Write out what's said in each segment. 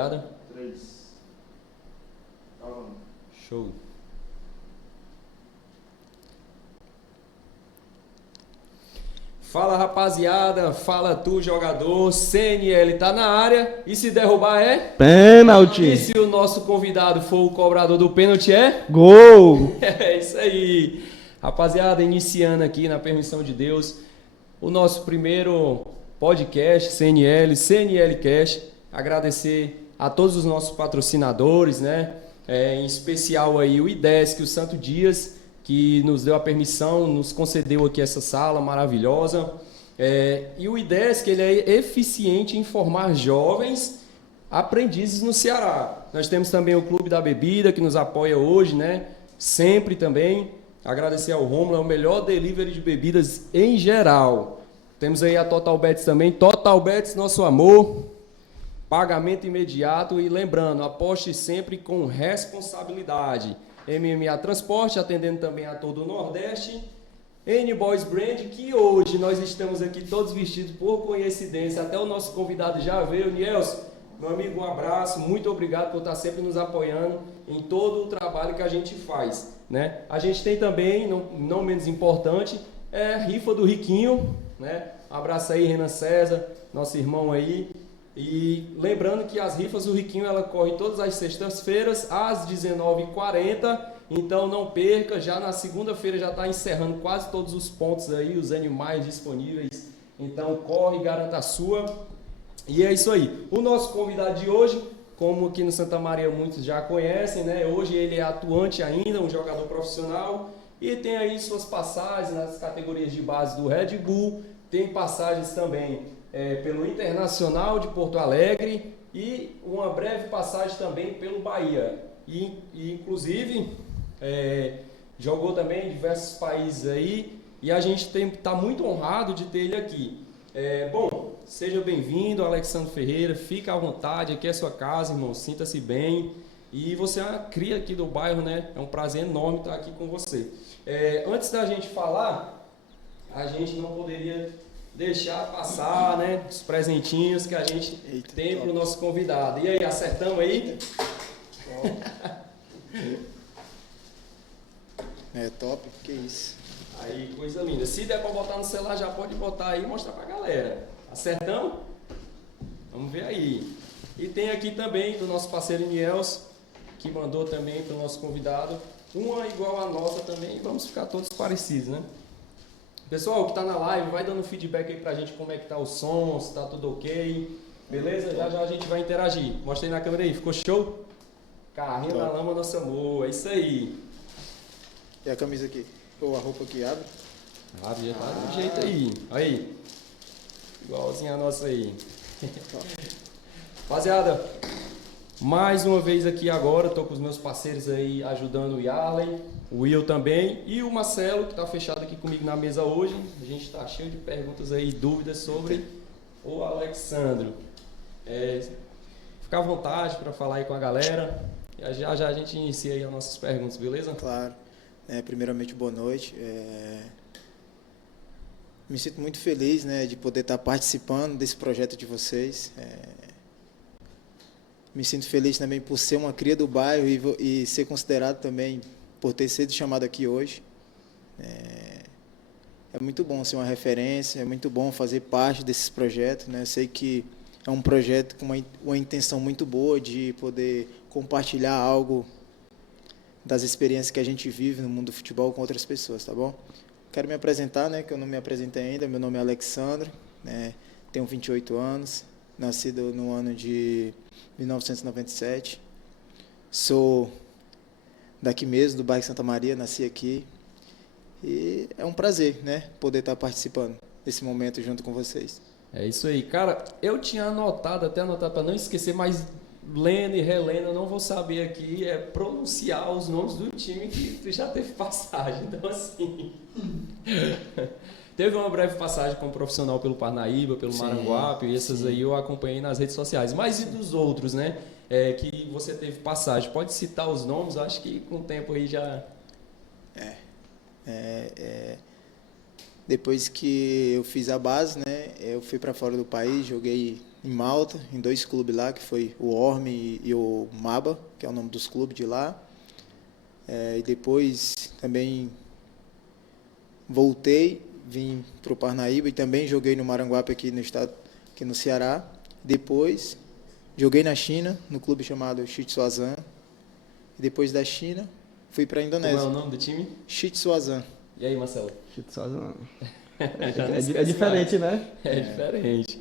3. Show. Fala, rapaziada, fala tu, jogador. CNL tá na área e se derrubar é pênalti. E se o nosso convidado for o cobrador do pênalti é gol. É isso aí. Rapaziada, iniciando aqui na permissão de Deus o nosso primeiro podcast CNL Cash. Agradecer a todos os nossos patrocinadores, né? Em especial aí o IDESC, o Santo Dias, que nos deu a permissão, nos concedeu aqui essa sala maravilhosa. E o IDESC, ele é eficiente em formar jovens aprendizes no Ceará. Nós temos também o Clube da Bebida, que nos apoia hoje, né? Sempre também. Agradecer ao Romulo, é o melhor delivery de bebidas em geral. Temos aí a Total Bets também. Total Bets, nosso amor. Pagamento imediato e lembrando, aposte sempre com responsabilidade. MMA Transporte, atendendo também a todo o Nordeste. N-Boys Brand, que hoje nós estamos aqui todos vestidos por coincidência. Até o nosso convidado já veio, Nielson. Meu amigo, um abraço. Muito obrigado por estar sempre nos apoiando em todo o trabalho que a gente faz, né? A gente tem também, não menos importante, a rifa do Riquinho, né? Um abraço aí, Renan César, nosso irmão aí. E lembrando que as rifas do Riquinho, ela corre todas as sextas-feiras às 19h40, então não perca, já na segunda-feira já está encerrando quase todos os pontos aí, os animais disponíveis, então corre e garanta a sua. E é isso aí. O nosso convidado de hoje, como aqui no Santa Maria muitos já conhecem, né? Hoje ele é atuante ainda, um jogador profissional e tem aí suas passagens nas categorias de base do Red Bull, tem passagens também pelo Internacional de Porto Alegre e uma breve passagem também pelo Bahia. E inclusive, jogou também em diversos países aí e a gente está muito honrado de ter ele aqui. Bom, seja bem-vindo, Alexandre Ferreira, fica à vontade, aqui é a sua casa, irmão, sinta-se bem. E você é uma cria aqui do bairro, né? É um prazer enorme estar aqui com você. Antes da gente falar, a gente não poderia deixar passar, né, os presentinhos que a gente tem para o nosso convidado. E aí, acertamos aí? Top, que isso. Aí, coisa linda. Se der para botar no celular, já pode botar aí e mostrar para a galera. Acertamos? Vamos ver aí. E tem aqui também do nosso parceiro Niels, que mandou também para o nosso convidado uma igual a nossa também. Vamos ficar todos parecidos, né? Pessoal que está na live, vai dando feedback aí pra gente como é que tá o som, se tá tudo ok. Beleza? Já já a gente vai interagir. Mostra aí na câmera aí, ficou show? Carrinho na lama, nosso amor, é isso aí. E a camisa aqui? Ou a roupa aqui, abre? Abre, já tá do jeito aí. Aí. Igualzinho a nossa aí. Rapaziada, mais uma vez aqui agora, tô com os meus parceiros aí ajudando o Yarley, o Will também e o Marcelo, que tá fechado aqui comigo na mesa hoje. A gente tá cheio de perguntas aí, dúvidas sobre o Alexandro. Fica à vontade para falar aí com a galera. Já já a gente inicia aí as nossas perguntas, beleza? Claro. Primeiramente, boa noite. Me sinto muito feliz, né, de poder estar participando desse projeto de vocês. Me sinto feliz também por ser uma cria do bairro e ser considerado também por ter sido chamado aqui hoje. É muito bom ser uma referência, é muito bom fazer parte desses projetos, né? Sei que é um projeto com uma intenção muito boa de poder compartilhar algo das experiências que a gente vive no mundo do futebol com outras pessoas, tá bom? Quero me apresentar, né, que eu não me apresentei ainda. Meu nome é Alexandre, né, tenho 28 anos, nascido no ano de 1997. Sou daqui mesmo, do bairro Santa Maria, nasci aqui. E é um prazer, né, poder estar participando desse momento junto com vocês. É isso aí. Cara, eu tinha anotado para não esquecer, mas lendo e relendo, eu não vou saber aqui pronunciar os nomes do time que já teve passagem. Então, assim... Teve uma breve passagem como profissional pelo Parnaíba, pelo Maranguape, e essas aí eu acompanhei nas redes sociais. Mas e dos outros, né? Que você teve passagem? Pode citar os nomes? Eu acho que com o tempo aí já... Depois que eu fiz a base, né, eu fui para fora do país, joguei em Malta, em 2 clubes lá, que foi o Orme e o Maba, que é o nome dos clubes de lá. E depois também voltei, vim para o Parnaíba e também joguei no Maranguape aqui no estado, aqui no Ceará. Depois joguei na China, no clube chamado Shitsuazan. E depois da China, fui para a Indonésia. Como é o nome do time? Shitsuazan. E aí, Marcelo? É diferente, né? É diferente.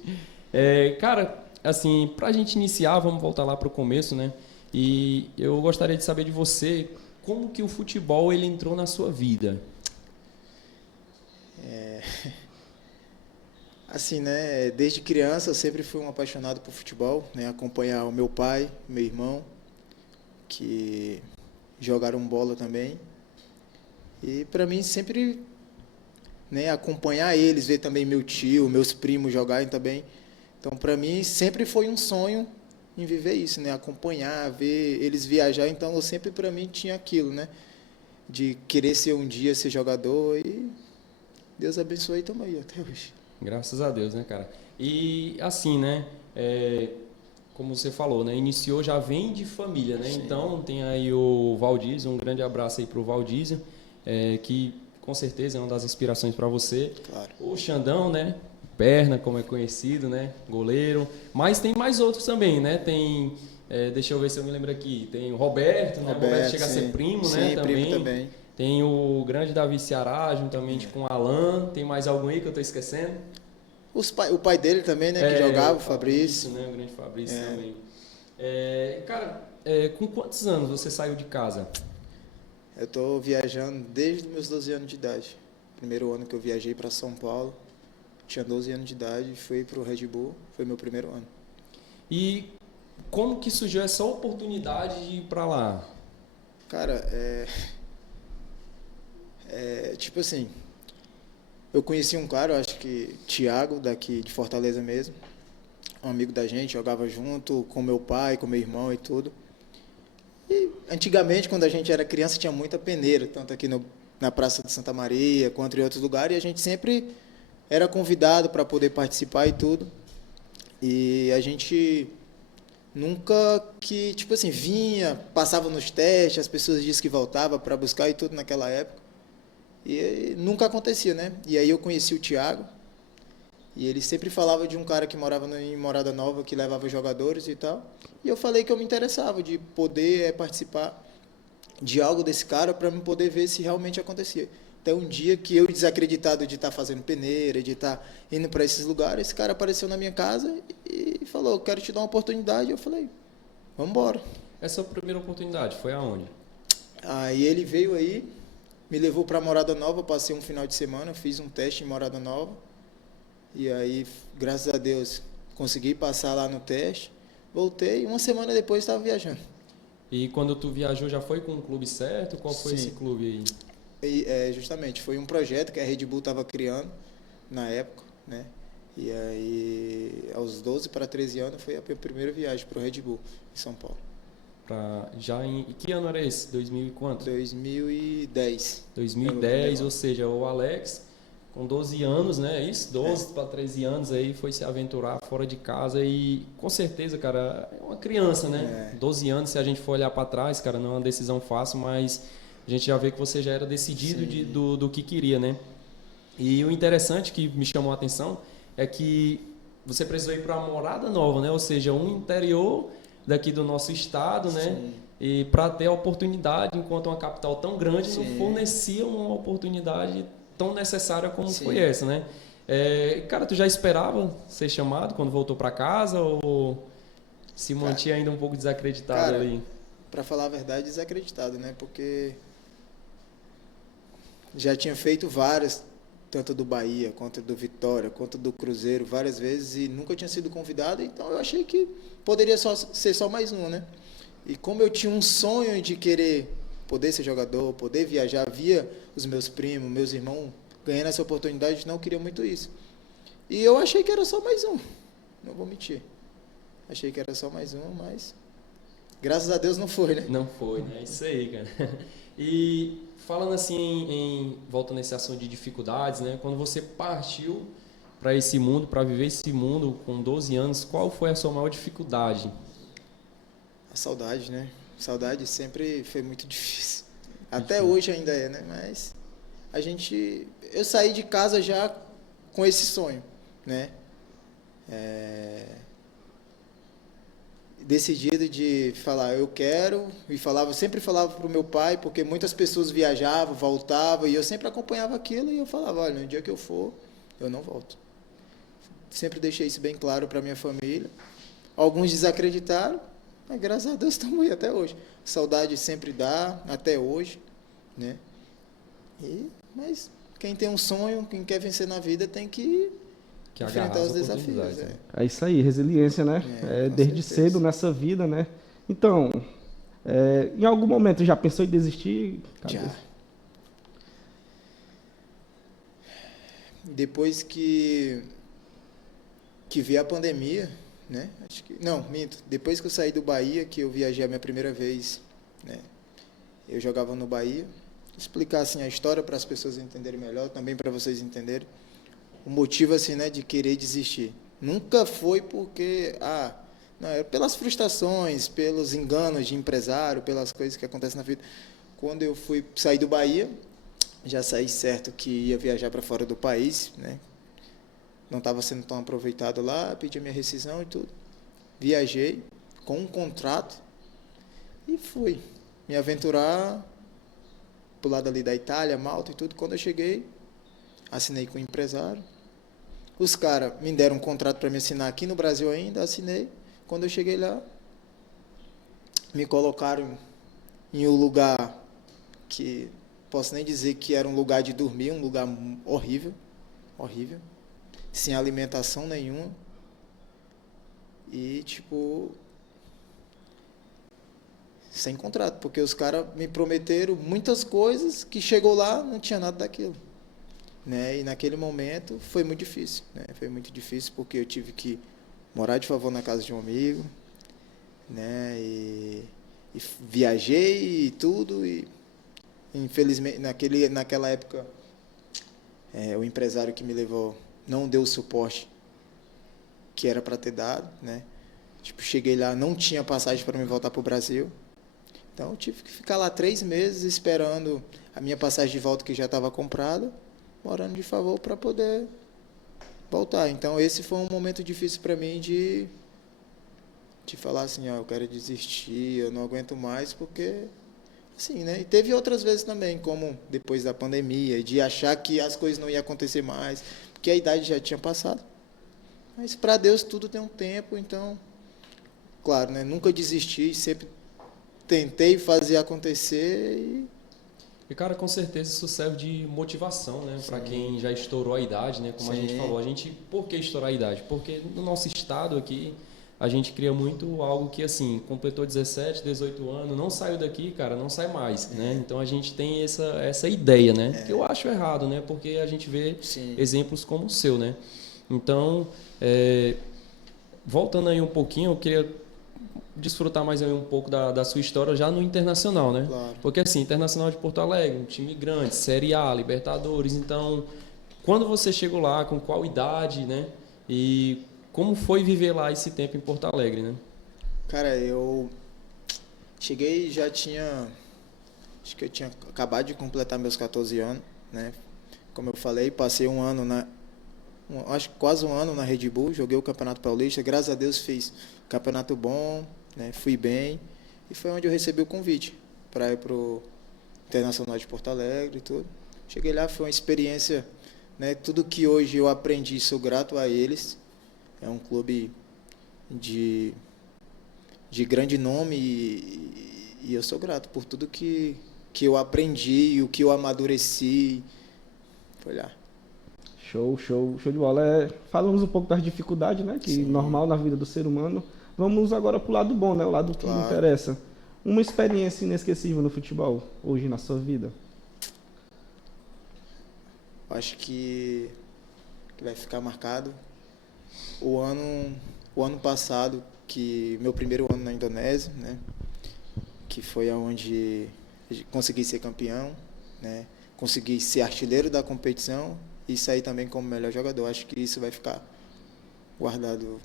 Cara, assim, pra gente iniciar, vamos voltar lá pro começo, né? E eu gostaria de saber de você, como que o futebol ele entrou na sua vida? Assim, né? Desde criança eu sempre fui um apaixonado por futebol, né? Acompanhar o meu pai, meu irmão, que jogaram bola também. E para mim sempre, né? Acompanhar eles, ver também meu tio, meus primos jogarem também. Então para mim sempre foi um sonho em viver isso, né? Acompanhar, ver eles viajar. Então eu sempre para mim tinha aquilo, né? De querer ser um dia ser jogador e Deus abençoe e estamos aí até hoje. Graças a Deus, né, cara? E assim, né? Como você falou, né? Iniciou, já vem de família, né? Sim. Então tem aí o Valdísio, um grande abraço aí pro Valdísio, que com certeza é uma das inspirações para você. Claro. O Xandão, né? Perna, como é conhecido, né? Goleiro. Mas tem mais outros também, né? Tem, deixa eu ver se eu me lembro aqui. Tem o Roberto, né? O Roberto chega a ser primo, né? Sim, primo também. Tem o grande Davi Ceará, juntamente com o Alan. Tem mais algum aí que eu estou esquecendo? O pai dele também, né? Que jogava, o Fabrício. Né? O grande Fabrício também. Cara, com quantos anos você saiu de casa? Eu estou viajando desde os meus 12 anos de idade. Primeiro ano que eu viajei para São Paulo, tinha 12 anos de idade, fui para o Red Bull, foi meu primeiro ano. E como que surgiu essa oportunidade de ir para lá? Cara, tipo assim, eu conheci um cara, eu acho que Thiago, daqui de Fortaleza mesmo, um amigo da gente, jogava junto com meu pai, com meu irmão e tudo. E antigamente, quando a gente era criança, tinha muita peneira, tanto aqui na Praça de Santa Maria, quanto em outros lugares, e a gente sempre era convidado para poder participar e tudo. E a gente nunca que, tipo assim, vinha, passava nos testes, as pessoas diziam que voltava para buscar e tudo naquela época. E nunca acontecia, né? E aí eu conheci o Thiago, e ele sempre falava de um cara que morava em Morada Nova, que levava jogadores e tal. E eu falei que eu me interessava de poder participar de algo desse cara para me poder ver se realmente acontecia. Até um dia que eu, desacreditado de estar fazendo peneira, de estar indo para esses lugares, esse cara apareceu na minha casa e falou, eu quero te dar uma oportunidade. Eu falei, vamos embora. Essa primeira oportunidade foi aonde? Aí ele veio aí, me levou para Morada Nova, passei um final de semana, fiz um teste em Morada Nova. E aí, graças a Deus, consegui passar lá no teste. Voltei e uma semana depois estava viajando. E quando tu viajou, já foi com o clube certo? Qual foi esse clube aí? E, justamente, foi um projeto que a Red Bull estava criando na época, né? E aí, aos 12 para 13 anos, foi a minha primeira viagem para o Red Bull, em São Paulo. E que ano era esse? 2000 e quanto? 2010. 2010, ou seja, o Alex, com 12 anos, né? Isso, 12 para 13 anos aí, foi se aventurar fora de casa e, com certeza, cara, é uma criança, né? 12 anos, se a gente for olhar para trás, cara, não é uma decisão fácil, mas a gente já vê que você já era decidido do que queria, né? E o interessante que me chamou a atenção é que você precisou ir para uma Morada Nova, né? Ou seja, um interior daqui do nosso estado, né? Sim. E para ter a oportunidade, enquanto uma capital tão grande não Sim. fornecia uma oportunidade tão necessária como Sim. foi essa, né? Cara, tu já esperava ser chamado quando voltou para casa ou se mantinha ainda um pouco desacreditado, cara, ali? Para falar a verdade, desacreditado, né? Porque já tinha feito várias, tanto do Bahia, quanto do Vitória, quanto do Cruzeiro, várias vezes e nunca tinha sido convidado, então eu achei que poderia ser só mais um, né? E como eu tinha um sonho de querer poder ser jogador, poder viajar, via os meus primos, meus irmãos ganhando essa oportunidade, não queria muito isso. E eu achei que era só mais um, não vou mentir. Achei que era só mais um, mas graças a Deus não foi, né? Não foi, né? Isso aí, cara. E falando assim, voltando nesse assunto de dificuldades, né? Quando você partiu para esse mundo, para viver esse mundo com 12 anos, qual foi a sua maior dificuldade? A saudade, né? Saudade sempre foi muito difícil. Até hoje ainda é, né? Mas eu saí de casa já com esse sonho, né? Decidido de falar, eu quero, e sempre falava para o meu pai, porque muitas pessoas viajavam, voltavam, e eu sempre acompanhava aquilo, e eu falava, olha, no dia que eu for, eu não volto. Sempre deixei isso bem claro para minha família. Alguns desacreditaram, mas graças a Deus estamos aí até hoje. Saudade sempre dá, até hoje, né? Mas quem tem um sonho, quem quer vencer na vida, tem que enfrentar os desafios. Né? É isso aí, resiliência, né? Desde certeza. cedo nessa vida, né? Então, em algum momento já pensou em desistir? Já. Depois que veio a pandemia, né? Não, minto. Depois que eu saí do Bahia, que eu viajei a minha primeira vez, né? Eu jogava no Bahia. Vou explicar assim a história para as pessoas entenderem melhor, também para vocês entenderem. O motivo assim, né, de querer desistir. Nunca foi porque não, era pelas frustrações, pelos enganos de empresário, pelas coisas que acontecem na vida. Quando eu sair do Bahia, já saí certo que ia viajar para fora do país, né? Não estava sendo tão aproveitado lá, pedi a minha rescisão e tudo. Viajei com um contrato e fui me aventurar pro lado ali da Itália, Malta e tudo. Quando eu cheguei, assinei com o empresário. Os caras me deram um contrato para me assinar aqui no Brasil ainda, assinei. Quando eu cheguei lá, me colocaram em um lugar que posso nem dizer que era um lugar de dormir, um lugar horrível, horrível, sem alimentação nenhuma. E, sem contrato, porque os caras me prometeram muitas coisas que chegou lá, não tinha nada daquilo. Né? E naquele momento foi muito difícil. Né? Foi muito difícil porque eu tive que morar de favor na casa de um amigo, né? E viajei e tudo, e infelizmente naquela época o empresário que me levou não deu o suporte que era para ter dado, né? Cheguei lá, não tinha passagem para me voltar para o Brasil, então eu tive que ficar lá 3 meses esperando a minha passagem de volta que já estava comprada, morando de favor para poder voltar. Então esse foi um momento difícil para mim de falar assim, eu quero desistir, eu não aguento mais, porque assim, né? E teve outras vezes também, como depois da pandemia, de achar que as coisas não iam acontecer mais, porque a idade já tinha passado. Mas para Deus tudo tem um tempo, então, claro, né? Nunca desisti, sempre tentei fazer acontecer E, cara, com certeza isso serve de motivação, né? Para quem já estourou a idade, né? Como a gente falou. Por que estourar a idade? Porque no nosso estado aqui, a gente cria muito algo que, assim, completou 17, 18 anos, não saiu daqui, cara, não sai mais, né? Então, a gente tem essa ideia, né? Que eu acho errado, né? Porque a gente vê exemplos como o seu, né? Então, voltando aí um pouquinho, eu queria desfrutar mais aí um pouco da sua história já no Internacional, né? Claro. Porque assim, Internacional de Porto Alegre, um time grande, Série A, Libertadores, então, quando você chegou lá, com qual idade, né? E como foi viver lá esse tempo em Porto Alegre, né? Cara, eu cheguei e já tinha, acho que eu tinha acabado de completar meus 14 anos, né? Como eu falei, passei acho que quase um ano na Red Bull, joguei o Campeonato Paulista, graças a Deus fiz campeonato bom, né? Fui bem, e foi onde eu recebi o convite para ir pro Internacional de Porto Alegre e tudo. Cheguei lá, foi uma experiência, né? Tudo que hoje eu aprendi, sou grato a eles. É um clube de grande nome e eu sou grato por tudo que eu aprendi e o que eu amadureci. Foi lá. Show de bola. Falamos um pouco das dificuldades, né? Que normal na vida do ser humano. Vamos agora pro lado bom, né? O lado que me interessa. Uma experiência inesquecível no futebol, hoje na sua vida. Acho que vai ficar marcado o ano passado, que meu primeiro ano na Indonésia, né? Que foi onde consegui ser campeão, né? Consegui ser artilheiro da competição e sair também como melhor jogador. Acho que isso vai ficar guardado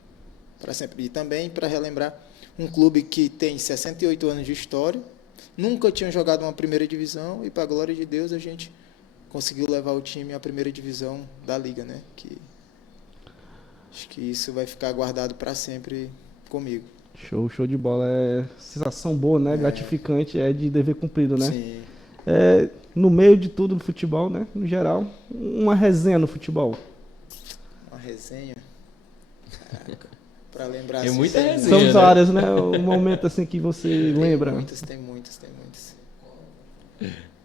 para sempre. E também, para relembrar, um clube que tem 68 anos de história, nunca tinha jogado uma primeira divisão e, para a glória de Deus, a gente conseguiu levar o time à primeira divisão da liga, né? Acho que isso vai ficar guardado para sempre comigo. Show de bola. É sensação boa, né? Gratificante, é de dever cumprido, né? Sim. No meio de tudo no futebol, né? No geral, uma resenha no futebol. Uma resenha? Caraca. Para lembrar Tem assim, muita tem resenha. São né? várias, né? Um momento assim que você lembra. Tem muitas.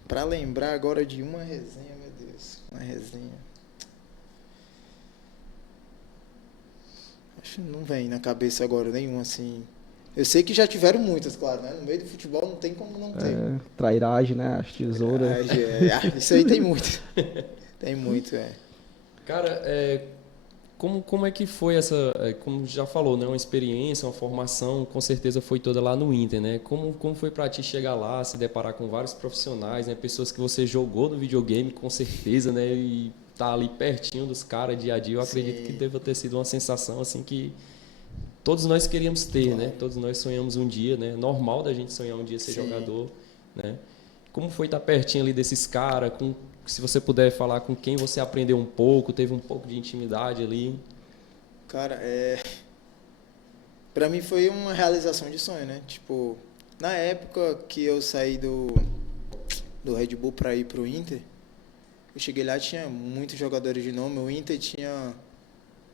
Para lembrar agora de uma resenha, meu Deus. Uma resenha. Acho que não vem na cabeça agora nenhuma assim. Eu sei que já tiveram muitas, claro, né? No meio do futebol não tem como não ter. Trairagem, né? As tesouras. Isso aí tem muito. Tem muito, Cara, como é que foi essa, como já falou, né, uma experiência, uma formação, com certeza foi toda lá no Inter, né? Como foi para ti chegar lá, se deparar com vários profissionais, né, pessoas que você jogou no videogame, com certeza, né, e tá ali pertinho dos caras dia a dia, eu acredito que deva ter sido uma sensação assim que todos nós queríamos ter, claro. né? Todos nós sonhamos um dia, né? Normal da gente sonhar um dia ser jogador, né? Como foi estar pertinho ali desses caras, se você puder falar com quem você aprendeu um pouco, teve um pouco de intimidade ali. Cara, pra mim foi uma realização de sonho, né? Tipo, na época que eu saí do Red Bull pra ir pro Inter, eu cheguei lá, tinha muitos jogadores de nome. O Inter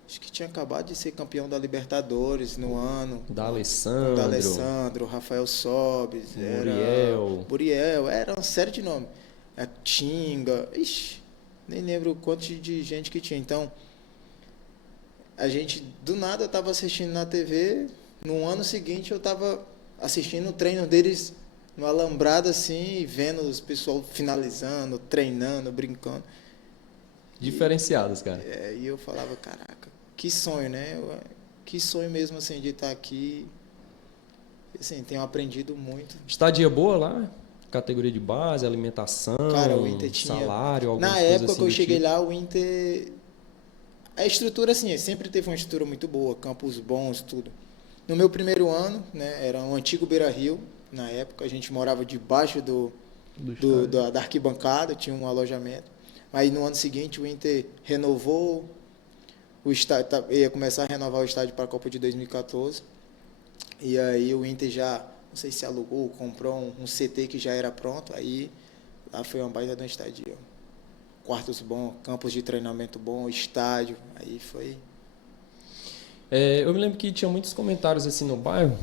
acho que tinha acabado de ser campeão da Libertadores no ano. D'Alessandro, Rafael Sobis, Muriel, era uma série de nomes. A Tinga, nem lembro o quanto de gente que tinha. Então, a gente, do nada, eu estava assistindo na TV, no ano seguinte eu estava assistindo o treino deles no alambrado, assim, e vendo os pessoal finalizando, treinando, brincando. Diferenciados, cara. E eu falava, caraca, que sonho, né? Que sonho mesmo, assim, de estar aqui. Assim, tenho aprendido muito. Estadia boa lá? Categoria de base, alimentação, cara, o Inter tinha salário, algumas na coisas época assim que eu cheguei tipo. lá, o Inter... A estrutura, assim, sempre teve uma estrutura muito boa, campos bons, tudo. No meu primeiro ano, né, era um antigo Beira-Rio, na época, a gente morava debaixo da arquibancada, tinha um alojamento. Aí no ano seguinte o Inter renovou o estádio, ia começar a renovar o estádio para a Copa de 2014. E aí o Inter já, não sei se alugou, comprou um CT que já era pronto. Aí lá foi uma baita de um estádio. Quartos bons, campos de treinamento bom, estádio. Aí foi... Eu me lembro que tinha muitos comentários assim no bairro,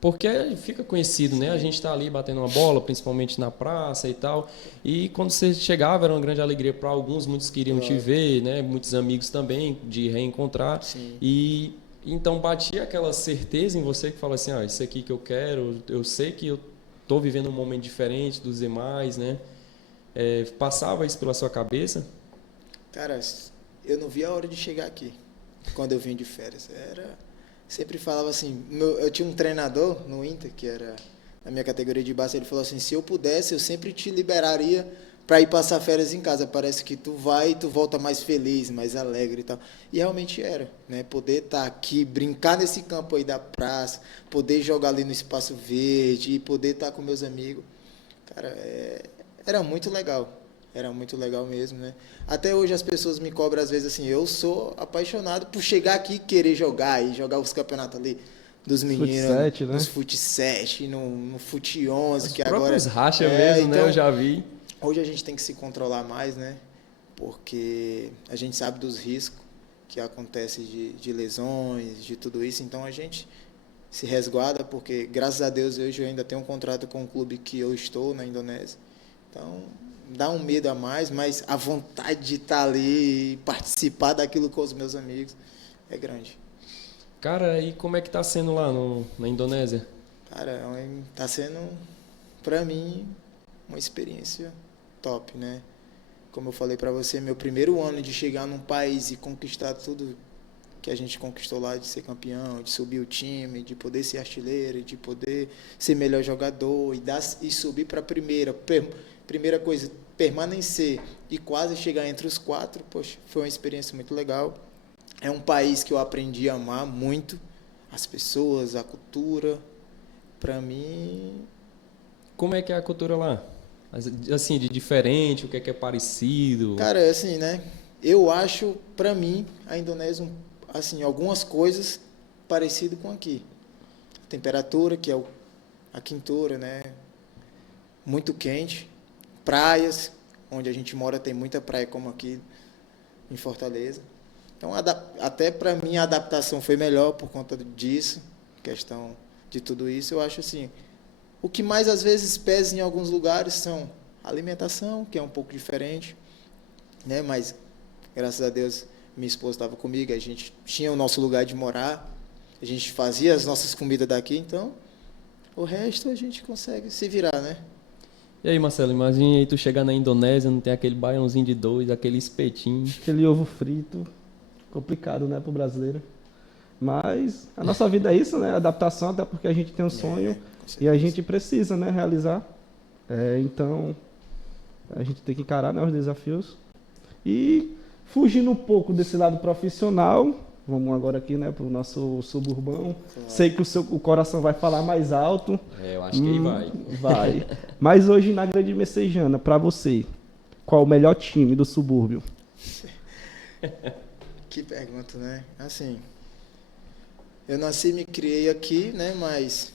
porque fica conhecido, né? A gente está ali batendo uma bola, principalmente na praça e tal. E quando você chegava, era uma grande alegria para alguns, muitos queriam te ver, né? Muitos amigos também, de reencontrar. Sim. E então batia aquela certeza em você que fala assim, isso aqui que eu quero, eu sei que eu estou vivendo um momento diferente dos demais, né? Passava isso pela sua cabeça? Cara, eu não via a hora de chegar aqui, quando eu vim de férias. Sempre falava assim, eu tinha um treinador no Inter, que era na minha categoria de base, ele falou assim, se eu pudesse, eu sempre te liberaria para ir passar férias em casa. Parece que tu vai e tu volta mais feliz, mais alegre e tal. E realmente era, né? Poder estar aqui, brincar nesse campo aí da praça, poder jogar ali no espaço verde e poder estar com meus amigos. Cara, era muito legal. Era muito legal mesmo, né? Até hoje as pessoas me cobram às vezes assim, eu sou apaixonado por chegar aqui e querer jogar, e jogar os campeonatos ali dos meninos, Fut7, né? nos Fut7, no Fut 11, que agora... Os racha mesmo, então, né? Eu já vi. Hoje a gente tem que se controlar mais, né? Porque a gente sabe dos riscos que acontecem de lesões, de tudo isso, então a gente se resguarda, porque graças a Deus hoje eu ainda tenho um contrato com o clube que eu estou na Indonésia. Então, dá um medo a mais, mas a vontade de estar ali e participar daquilo com os meus amigos é grande. Cara, e como é que tá sendo lá na Indonésia? Cara, tá sendo, pra mim, uma experiência top, né? Como eu falei pra você, meu primeiro ano de chegar num país e conquistar tudo que a gente conquistou lá de ser campeão, de subir o time, de poder ser artilheiro, de poder ser melhor jogador e subir para a primeira coisa, permanecer e quase chegar entre os 4, poxa, foi uma experiência muito legal. É um país que eu aprendi a amar muito, as pessoas, a cultura. Para mim... Como é que é a cultura lá? Assim, de diferente, o que é parecido? Cara, assim, né? Eu acho, para mim, a Indonésia, assim, algumas coisas parecido com aqui. Temperatura, que é a quintura, né? Muito quente. Praias, onde a gente mora tem muita praia como aqui em Fortaleza. Então, até para mim a adaptação foi melhor por conta disso, questão de tudo isso. Eu acho assim, o que mais às vezes pesa em alguns lugares são a alimentação, que é um pouco diferente, né? Mas graças a Deus minha esposa estava comigo, a gente tinha o nosso lugar de morar, a gente fazia as nossas comidas daqui, então o resto a gente consegue se virar, né? E aí, Marcelo, imagina aí tu chegar na Indonésia, não tem aquele baiãozinho de 2, aquele espetinho. Aquele ovo frito, complicado, né, pro brasileiro. Mas a nossa vida é isso, né? Adaptação, até porque a gente tem um sonho e a gente precisa, né, realizar. Então, a gente tem que encarar, né, os desafios. E fugindo um pouco desse lado profissional, vamos agora aqui, né, pro nosso suburbão. Claro. Sei que o coração vai falar mais alto. Eu acho que aí vai. Vai. Mas hoje na Grande Messejana, para você, qual o melhor time do subúrbio? Que pergunta, né? Assim, eu nasci e me criei aqui, né, mas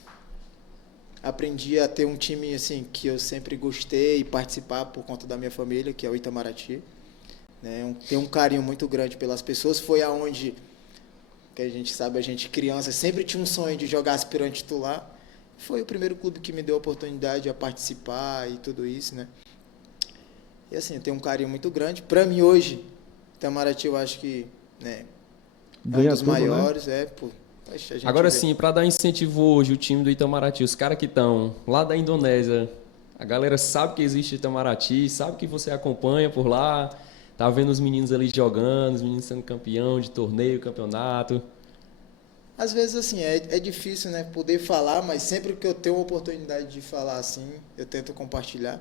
aprendi a ter um time assim que eu sempre gostei e participar por conta da minha família, que é o Itamaraty. Né? Tenho um carinho muito grande pelas pessoas. Foi aonde, que a gente sabe, a gente criança sempre tinha um sonho de jogar aspirante titular. Foi o primeiro clube que me deu a oportunidade a participar e tudo isso, né? E assim, eu tenho um carinho muito grande. Para mim hoje, Itamaraty eu acho que, né, é um dos maiores, né? Agora sim, para dar incentivo hoje, o time do Itamaraty, os caras que estão lá da Indonésia, a galera sabe que existe Itamaraty, sabe que você acompanha por lá, tá vendo os meninos ali jogando, os meninos sendo campeão de torneio, campeonato. Às vezes, assim, é difícil, né, poder falar, mas sempre que eu tenho a oportunidade de falar assim, eu tento compartilhar,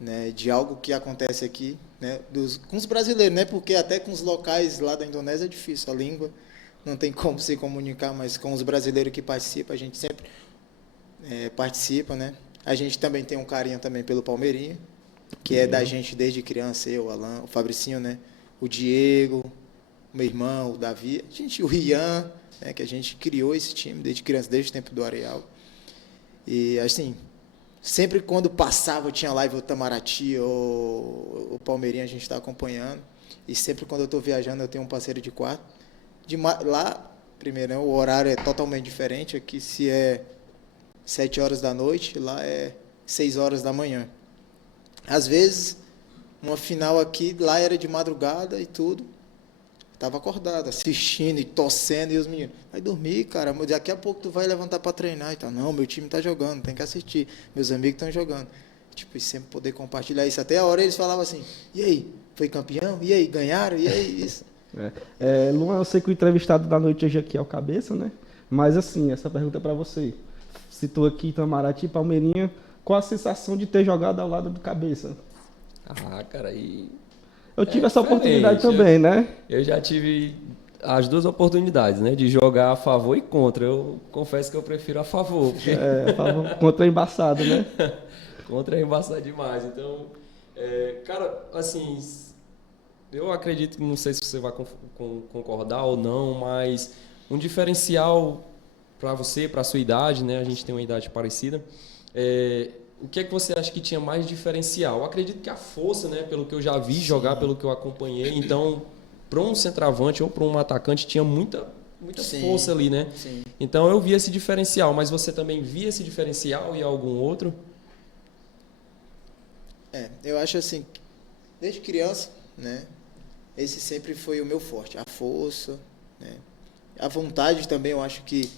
né, de algo que acontece aqui, né, com os brasileiros, né, porque até com os locais lá da Indonésia é difícil, a língua não tem como se comunicar, mas com os brasileiros que participam, a gente sempre participa, né. A gente também tem um carinho também pelo Palmeirinha, que é da gente desde criança, eu, o Alan, o Fabricinho, né, o Diego, o meu irmão, o Davi, o Rian, né, que a gente criou esse time desde criança, desde o tempo do Areal. E, assim, sempre quando passava, tinha live o Itamaraty ou o Palmeirinha, a gente está acompanhando. E sempre quando eu estou viajando, eu tenho um parceiro de quarto. Lá, primeiro, né, o horário é totalmente diferente. Aqui, se é 7 horas da noite, lá é 6 horas da manhã. Às vezes, uma final aqui, lá era de madrugada e tudo. Estava acordado, assistindo e torcendo, e os meninos, vai dormir, cara, daqui a pouco tu vai levantar para treinar. Então, não, meu time está jogando, tem que assistir, meus amigos estão jogando. Tipo, e sempre poder compartilhar isso. Até a hora eles falavam assim, e aí, foi campeão? E aí, ganharam? E aí, isso. Luan, eu sei que o entrevistado da noite hoje aqui é o Cabeça, né? Mas assim, essa pergunta é para você. Citou aqui Itamaraty e Palmeirinha, qual a sensação de ter jogado ao lado do Cabeça? Ah, cara, eu tive essa oportunidade também, né? Eu já tive as duas oportunidades, né? De jogar a favor e contra. Eu confesso que eu prefiro a favor. Porque... a favor, contra é embaçado, né? Contra é embaçado demais. Então, cara, assim, eu acredito, não sei se você vai concordar ou não, mas um diferencial para você, para a sua idade, né? A gente tem uma idade parecida. O que é que você acha que tinha mais diferencial? Eu acredito que a força, né, pelo que eu já vi jogar, pelo que eu acompanhei, então, para um centroavante ou para um atacante tinha muita força ali, né? Sim. Então eu vi esse diferencial, mas você também via esse diferencial e algum outro? Eu acho assim, desde criança, né, esse sempre foi o meu forte, a força, né? A vontade também, eu acho que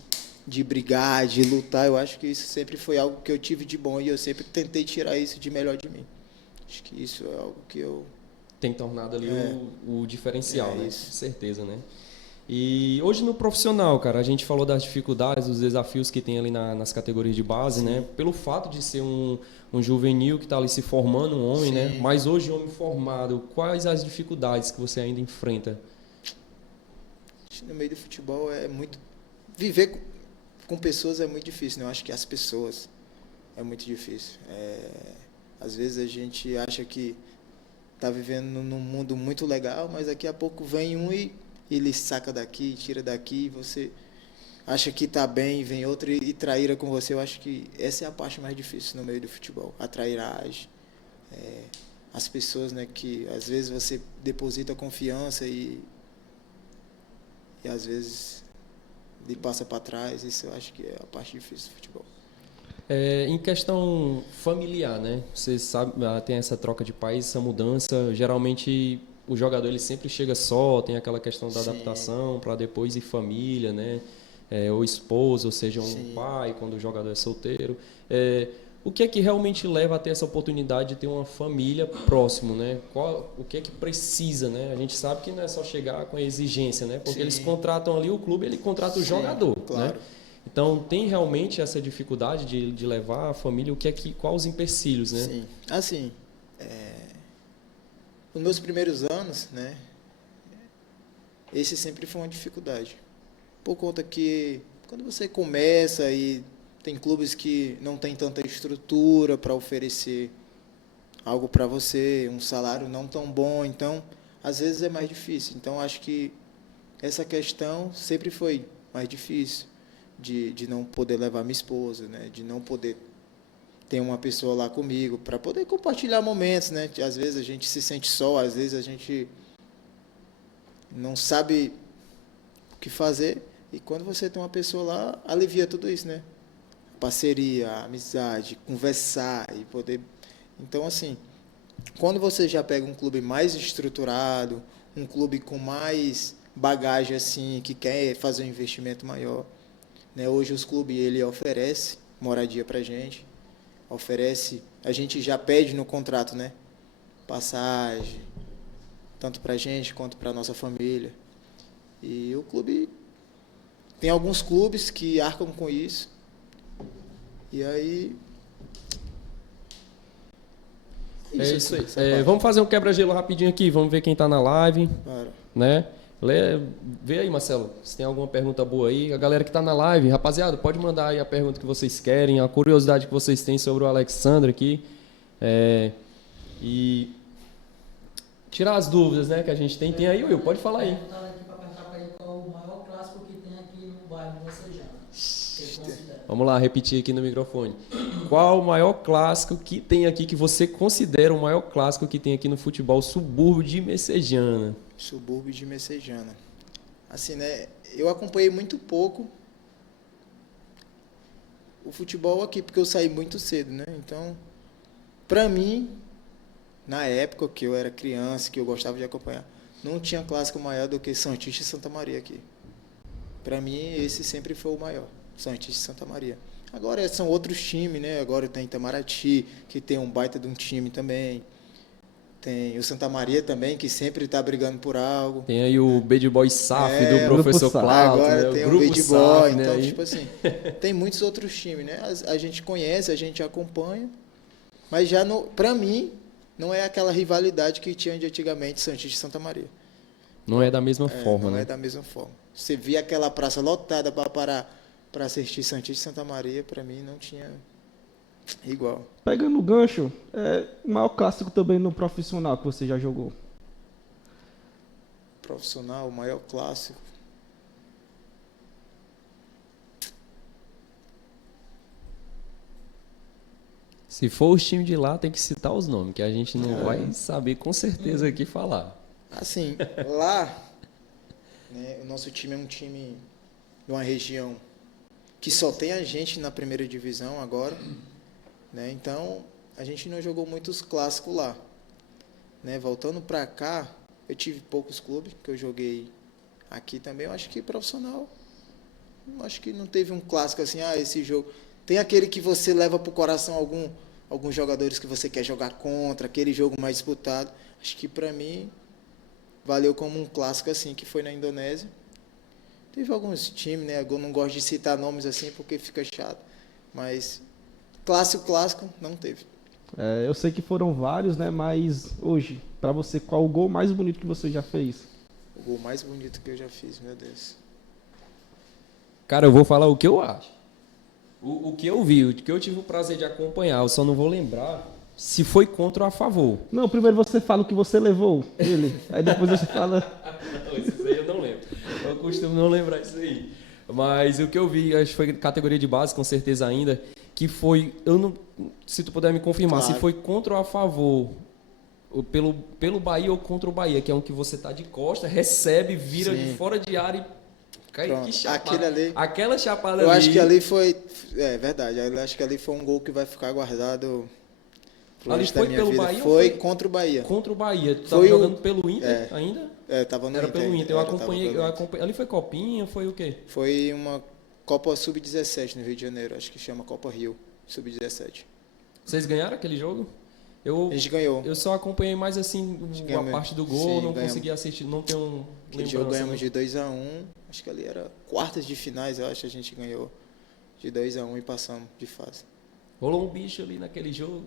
de brigar, de lutar, eu acho que isso sempre foi algo que eu tive de bom e eu sempre tentei tirar isso de melhor de mim. Acho que isso é algo que eu... Tem tornado ali o diferencial, né? Isso. Com certeza, né? E hoje no profissional, cara, a gente falou das dificuldades, dos desafios que tem ali nas categorias de base, Sim. né? Pelo fato de ser um juvenil que está ali se formando, um homem, Sim. né? Mas hoje, homem formado, quais as dificuldades que você ainda enfrenta? No meio do futebol é muito... Viver com pessoas é muito difícil, né? Eu acho que as pessoas é muito difícil. Às vezes a gente acha que está vivendo num mundo muito legal, mas daqui a pouco vem um e ele saca daqui, tira daqui, você acha que está bem, e vem outro e traíra com você. Eu acho que essa é a parte mais difícil no meio do futebol, a trairagem. As pessoas, né, que às vezes você deposita confiança e às vezes ele passa para trás. Isso eu acho que é a parte difícil do futebol. Em questão familiar, né? Você sabe, tem essa troca de país, essa mudança. Geralmente o jogador ele sempre chega só, tem aquela questão da Sim. adaptação para depois ir família, né? Ou esposo, ou seja, um Sim. pai quando o jogador é solteiro. O que é que realmente leva a ter essa oportunidade de ter uma família próximo, né? O que é que precisa, né? A gente sabe que não é só chegar com a exigência, né? Porque Sim. eles contratam ali o clube, ele contrata o Sim, jogador, claro. né? Então, tem realmente essa dificuldade de levar a família, quais os empecilhos, né? Sim. Assim, nos meus primeiros anos, né, esse sempre foi uma dificuldade. Por conta que quando você começa e tem clubes que não tem tanta estrutura para oferecer algo para você, um salário não tão bom, então às vezes é mais difícil. Então acho que essa questão sempre foi mais difícil de não poder levar minha esposa, né, de não poder ter uma pessoa lá comigo para poder compartilhar momentos, né? Às vezes a gente se sente só, às vezes a gente não sabe o que fazer, e quando você tem uma pessoa lá, alivia tudo isso, né? Parceria, amizade, conversar e poder... Então, assim, quando você já pega um clube mais estruturado, um clube com mais bagagem, assim, que quer fazer um investimento maior, né? Hoje os clubes, ele oferece moradia pra gente, oferece, a gente já pede no contrato, né? Passagem, tanto pra gente quanto pra nossa família. E o clube, tem alguns clubes que arcam com isso. E aí... É isso aí. essa parte. Vamos fazer um quebra-gelo rapidinho aqui, vamos ver quem está na live, Claro. né? Vê aí, Marcelo, se tem alguma pergunta boa aí. A galera que está na live, rapaziada, pode mandar aí a pergunta que vocês querem, a curiosidade que vocês têm sobre o Alexandre aqui. E tirar as dúvidas, né, que a gente tem. Tem aí, Will, pode falar aí. Qual o maior clássico que tem aqui no bairro de Messejana? Vamos lá, repetir aqui no microfone. Qual o maior clássico que tem aqui, que você considera o maior clássico que tem aqui no futebol subúrbio de Messejana? Subúrbio de Messejana. Assim, né? Eu acompanhei muito pouco o futebol aqui, porque eu saí muito cedo, né? Então, pra mim, na época que eu era criança, que eu gostava de acompanhar, não tinha clássico maior do que Santista e Santa Maria aqui. Pra mim, esse sempre foi o maior, Santista e Santa Maria. Agora são outros times, né? Agora tem Itamaraty, que tem um baita de um time também. Tem o Santa Maria também, que sempre está brigando por algo. Tem aí o Bad Boy SAF do Grupo professor SAF. Cláudio, Agora né? tem o Grupo Bad SAF, Boy, né? então, Aí. tipo assim, tem muitos outros times, né? A gente conhece, a gente acompanha, mas já, para mim, não é aquela rivalidade que tinha de antigamente Santista e Santa Maria. Não é da mesma forma, não né? é da mesma forma. Você via aquela praça lotada para parar para assistir Santista e Santa Maria, para mim não tinha igual. Pegando o gancho, o maior clássico também no profissional que você já jogou? Profissional, o maior clássico. Se for os times de lá, tem que citar os nomes, que a gente não vai saber com certeza aqui falar. Assim, lá, né, o nosso time é um time de uma região que só tem a gente na primeira divisão agora, né? Então, a gente não jogou muitos clássicos lá, né? Voltando para cá, eu tive poucos clubes que eu joguei aqui também. Eu acho que profissional, acho que não teve um clássico assim, esse jogo. Tem aquele que você leva para o coração alguns jogadores que você quer jogar contra, aquele jogo mais disputado. Acho que para mim valeu como um clássico assim, que foi na Indonésia, Teve alguns times, né? Eu não gosto de citar nomes assim porque fica chato. Mas clássico, não teve. Eu sei que foram vários, né? Mas hoje, pra você, qual o gol mais bonito que você já fez? O gol mais bonito que eu já fiz, meu Deus. Cara, eu vou falar o que eu acho. O que eu vi, o que eu tive o prazer de acompanhar, eu só não vou lembrar se foi contra ou a favor. Não, primeiro você fala o que você levou ele. Aí depois você fala. Não, isso aí eu não lembro. Eu costumo não lembrar isso aí. Mas o que eu vi, acho que foi categoria de base, com certeza ainda, que foi, eu não, se tu puder me confirmar, Claro. se foi contra ou a favor, ou pelo Bahia ou contra o Bahia, que é um que você tá de costa, recebe, vira Sim. de fora de área e cai. Pronto. Que chapada. Aquele ali- Aquela chapada Eu ali. acho que ali foi. É verdade. Eu acho que ali foi um gol que vai ficar guardado pro Ali resto da foi minha pelo vida. Bahia ou Foi foi- contra o Bahia. Contra o Bahia. Tu Foi tava o- jogando pelo Inter ainda? Tava no Era Inter. pelo ainda. Inter. Eu Era, tava acompanhei, pelo Inter. Ali foi copinha, foi o quê? Foi uma Copa Sub-17 no Rio de Janeiro. Acho que chama Copa Rio. Sub-17. Vocês ganharam aquele jogo? Eu, A gente ganhou. eu só acompanhei mais assim a ganhamos. parte do gol, Sim, não ganhamos. consegui assistir, não tenho Aquele lembrança. jogo ganhamos né? de 2-1. Acho que ali era quartas de finais, eu acho. A gente ganhou de 2-1 e passamos de fase. Rolou um bicho ali naquele jogo.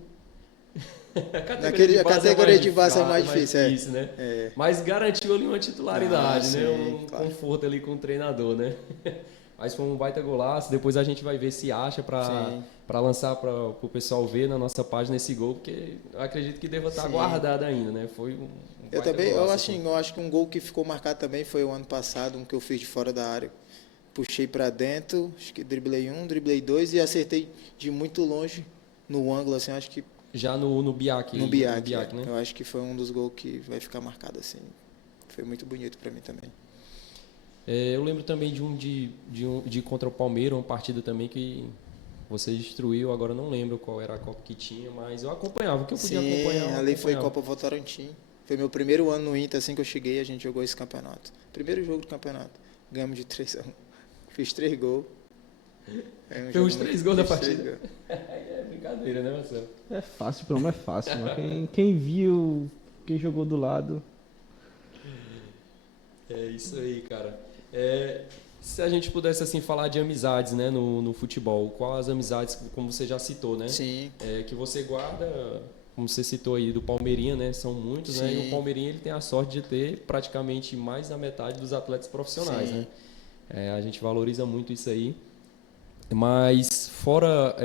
A A categoria de base é mais difícil, né? É. Mas garantiu ali uma titularidade, Ah, né? sim, Um claro. conforto ali com o treinador, né? Mas foi um baita golaço. Depois a gente vai ver se acha Sim. para lançar para o pessoal ver na nossa página esse gol, porque eu acredito que deva estar Sim. guardado ainda, né? Foi um Eu baita também, golaço, eu acho que um gol que ficou marcado também foi o ano passado, um que eu fiz de fora da área. Puxei para dentro, acho que driblei um, driblei dois e acertei de muito longe no ângulo, assim, acho que Já no Biak. no Biak, né? Eu acho que foi um dos gols que vai ficar marcado assim. Foi muito bonito para mim também. Eu lembro também de contra o Palmeiras, uma partida também que você destruiu, agora eu não lembro qual era a Copa que tinha, mas eu acompanhava, o que eu podia Sim, acompanhar. eu ali foi acompanhava. Copa Votorantim. Foi meu primeiro ano no Inter, assim que eu cheguei, a gente jogou esse campeonato. Primeiro jogo do campeonato. Ganhamos de 3-1. Fiz 3 gols. Foi os 3 gols da Fiz 3 partida. gols. É brincadeira, né, Marcelo? É fácil, pelo menos é fácil. Né? Quem viu, quem jogou do lado. É isso aí, cara. Se a gente pudesse assim falar de amizades, né, no futebol, quais as amizades, como você já citou, né? Sim, Que você guarda, como você citou aí, do Palmeirinha, né? São muitos, né? E Sim. o Palmeirinha ele tem a sorte de ter praticamente mais da metade dos atletas profissionais, Sim. né? A gente valoriza muito isso aí. Mas fora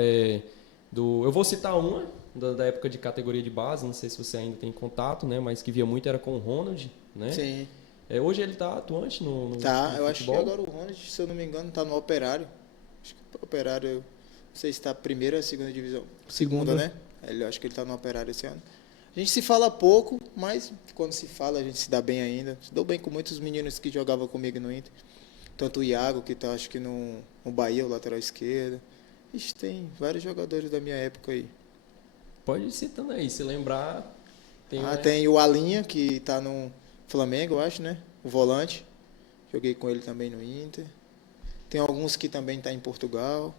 eu vou citar uma da época de categoria de base, não sei se você ainda tem contato, né? Mas que via muito era com o Ronald, né? sim. Hoje ele está atuante no Tá, no eu acho que futebol. agora o Ronald, se eu não me engano, está no Operário. Acho que o Operário, não sei se está primeira ou segunda divisão. Segunda, né? Eu acho que ele está no Operário esse ano. A gente se fala pouco, mas quando se fala a gente se dá bem ainda. Se dou bem com muitos meninos que jogavam comigo no Inter. Tanto o Iago, que está acho que no Bahia, o lateral esquerdo. Ixi, tem vários jogadores da minha época aí. Pode ir citando aí, se lembrar. Né? Tem o Alinha, que está no Flamengo, eu acho, né? O volante. Joguei com ele também no Inter. Tem alguns que também está em Portugal.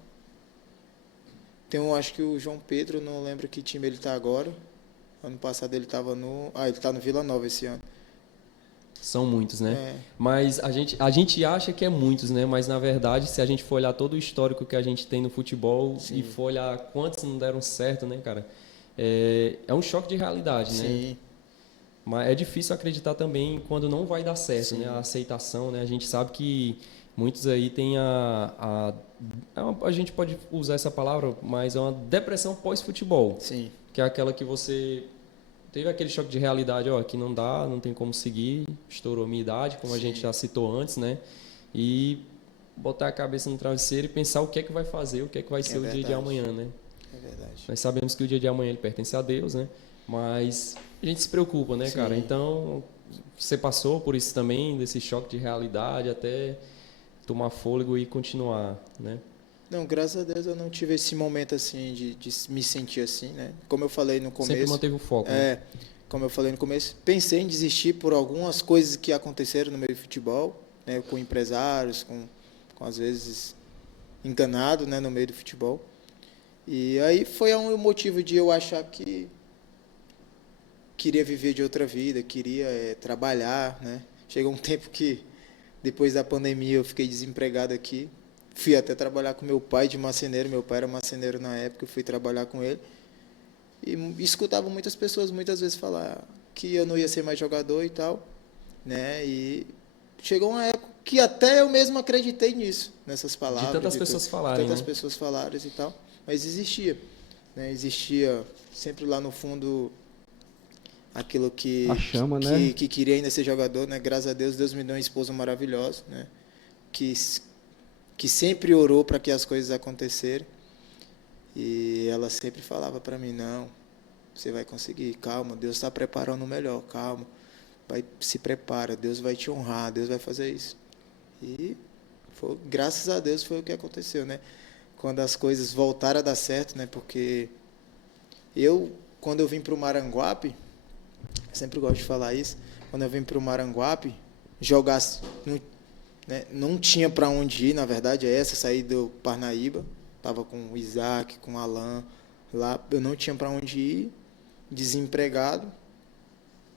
Tem acho que o João Pedro, não lembro que time ele está agora. Ano passado ele estava ele está no Vila Nova esse ano. São muitos, né? É. Mas a gente acha que é muitos, né? Mas na verdade, se a gente for olhar todo o histórico que a gente tem no futebol Sim. e for olhar quantos não deram certo, né, cara? É um choque de realidade, né? Sim, Mas é difícil acreditar também quando não vai dar certo, Sim. né? A aceitação, né? A gente sabe que muitos aí têm a gente pode usar essa palavra, mas é uma depressão pós-futebol, sim, que é aquela que você teve aquele choque de realidade, ó, que não dá, não tem como seguir, estourou minha idade, como a Sim. gente já citou antes, né? E botar a cabeça no travesseiro e pensar o que é que vai fazer, o que é que vai ser o dia de verdade. amanhã, né? é verdade. Nós sabemos que o dia de amanhã ele pertence a Deus, né? Mas a gente se preocupa, né, Sim. cara? Então, você passou por isso também, desse choque de realidade, até tomar fôlego e continuar, né? Não, graças a Deus eu não tive esse momento assim de me sentir assim, né? Como eu falei no começo. Sempre manteve o foco, né? Como eu falei no começo, pensei em desistir por algumas coisas que aconteceram no meio do futebol, né? Com empresários, com às vezes enganado, né? No meio do futebol. E aí foi um motivo de eu achar que queria viver de outra vida, queria trabalhar, né? Chegou um tempo que Depois da pandemia eu fiquei desempregado aqui. Fui até trabalhar com meu pai de marceneiro. Meu pai era marceneiro na época, eu fui trabalhar com ele. E escutava muitas pessoas muitas vezes falar que eu não ia ser mais jogador e tal, né? E chegou uma época que até eu mesmo acreditei nisso, nessas palavras. De tantas pessoas falarem, tantas né? pessoas falarem e tal. Mas existia, né? Existia sempre lá no fundo aquilo A chama, né? que queria ainda ser jogador, né? Graças a Deus, Deus me deu uma esposa maravilhosa, né? Que sempre orou para que as coisas acontecessem. E ela sempre falava para mim, não, você vai conseguir, calma, Deus está preparando o melhor, calma, se prepara, Deus vai te honrar, Deus vai fazer isso. E graças a Deus foi o que aconteceu, né? Quando as coisas voltaram a dar certo, né? Porque quando eu vim para o Maranguape, sempre gosto de falar isso, quando eu vim para o Maranguape, jogar, não tinha para onde ir, na verdade, saí do Parnaíba, estava com o Isaac, com o Alan, lá eu não tinha para onde ir, desempregado,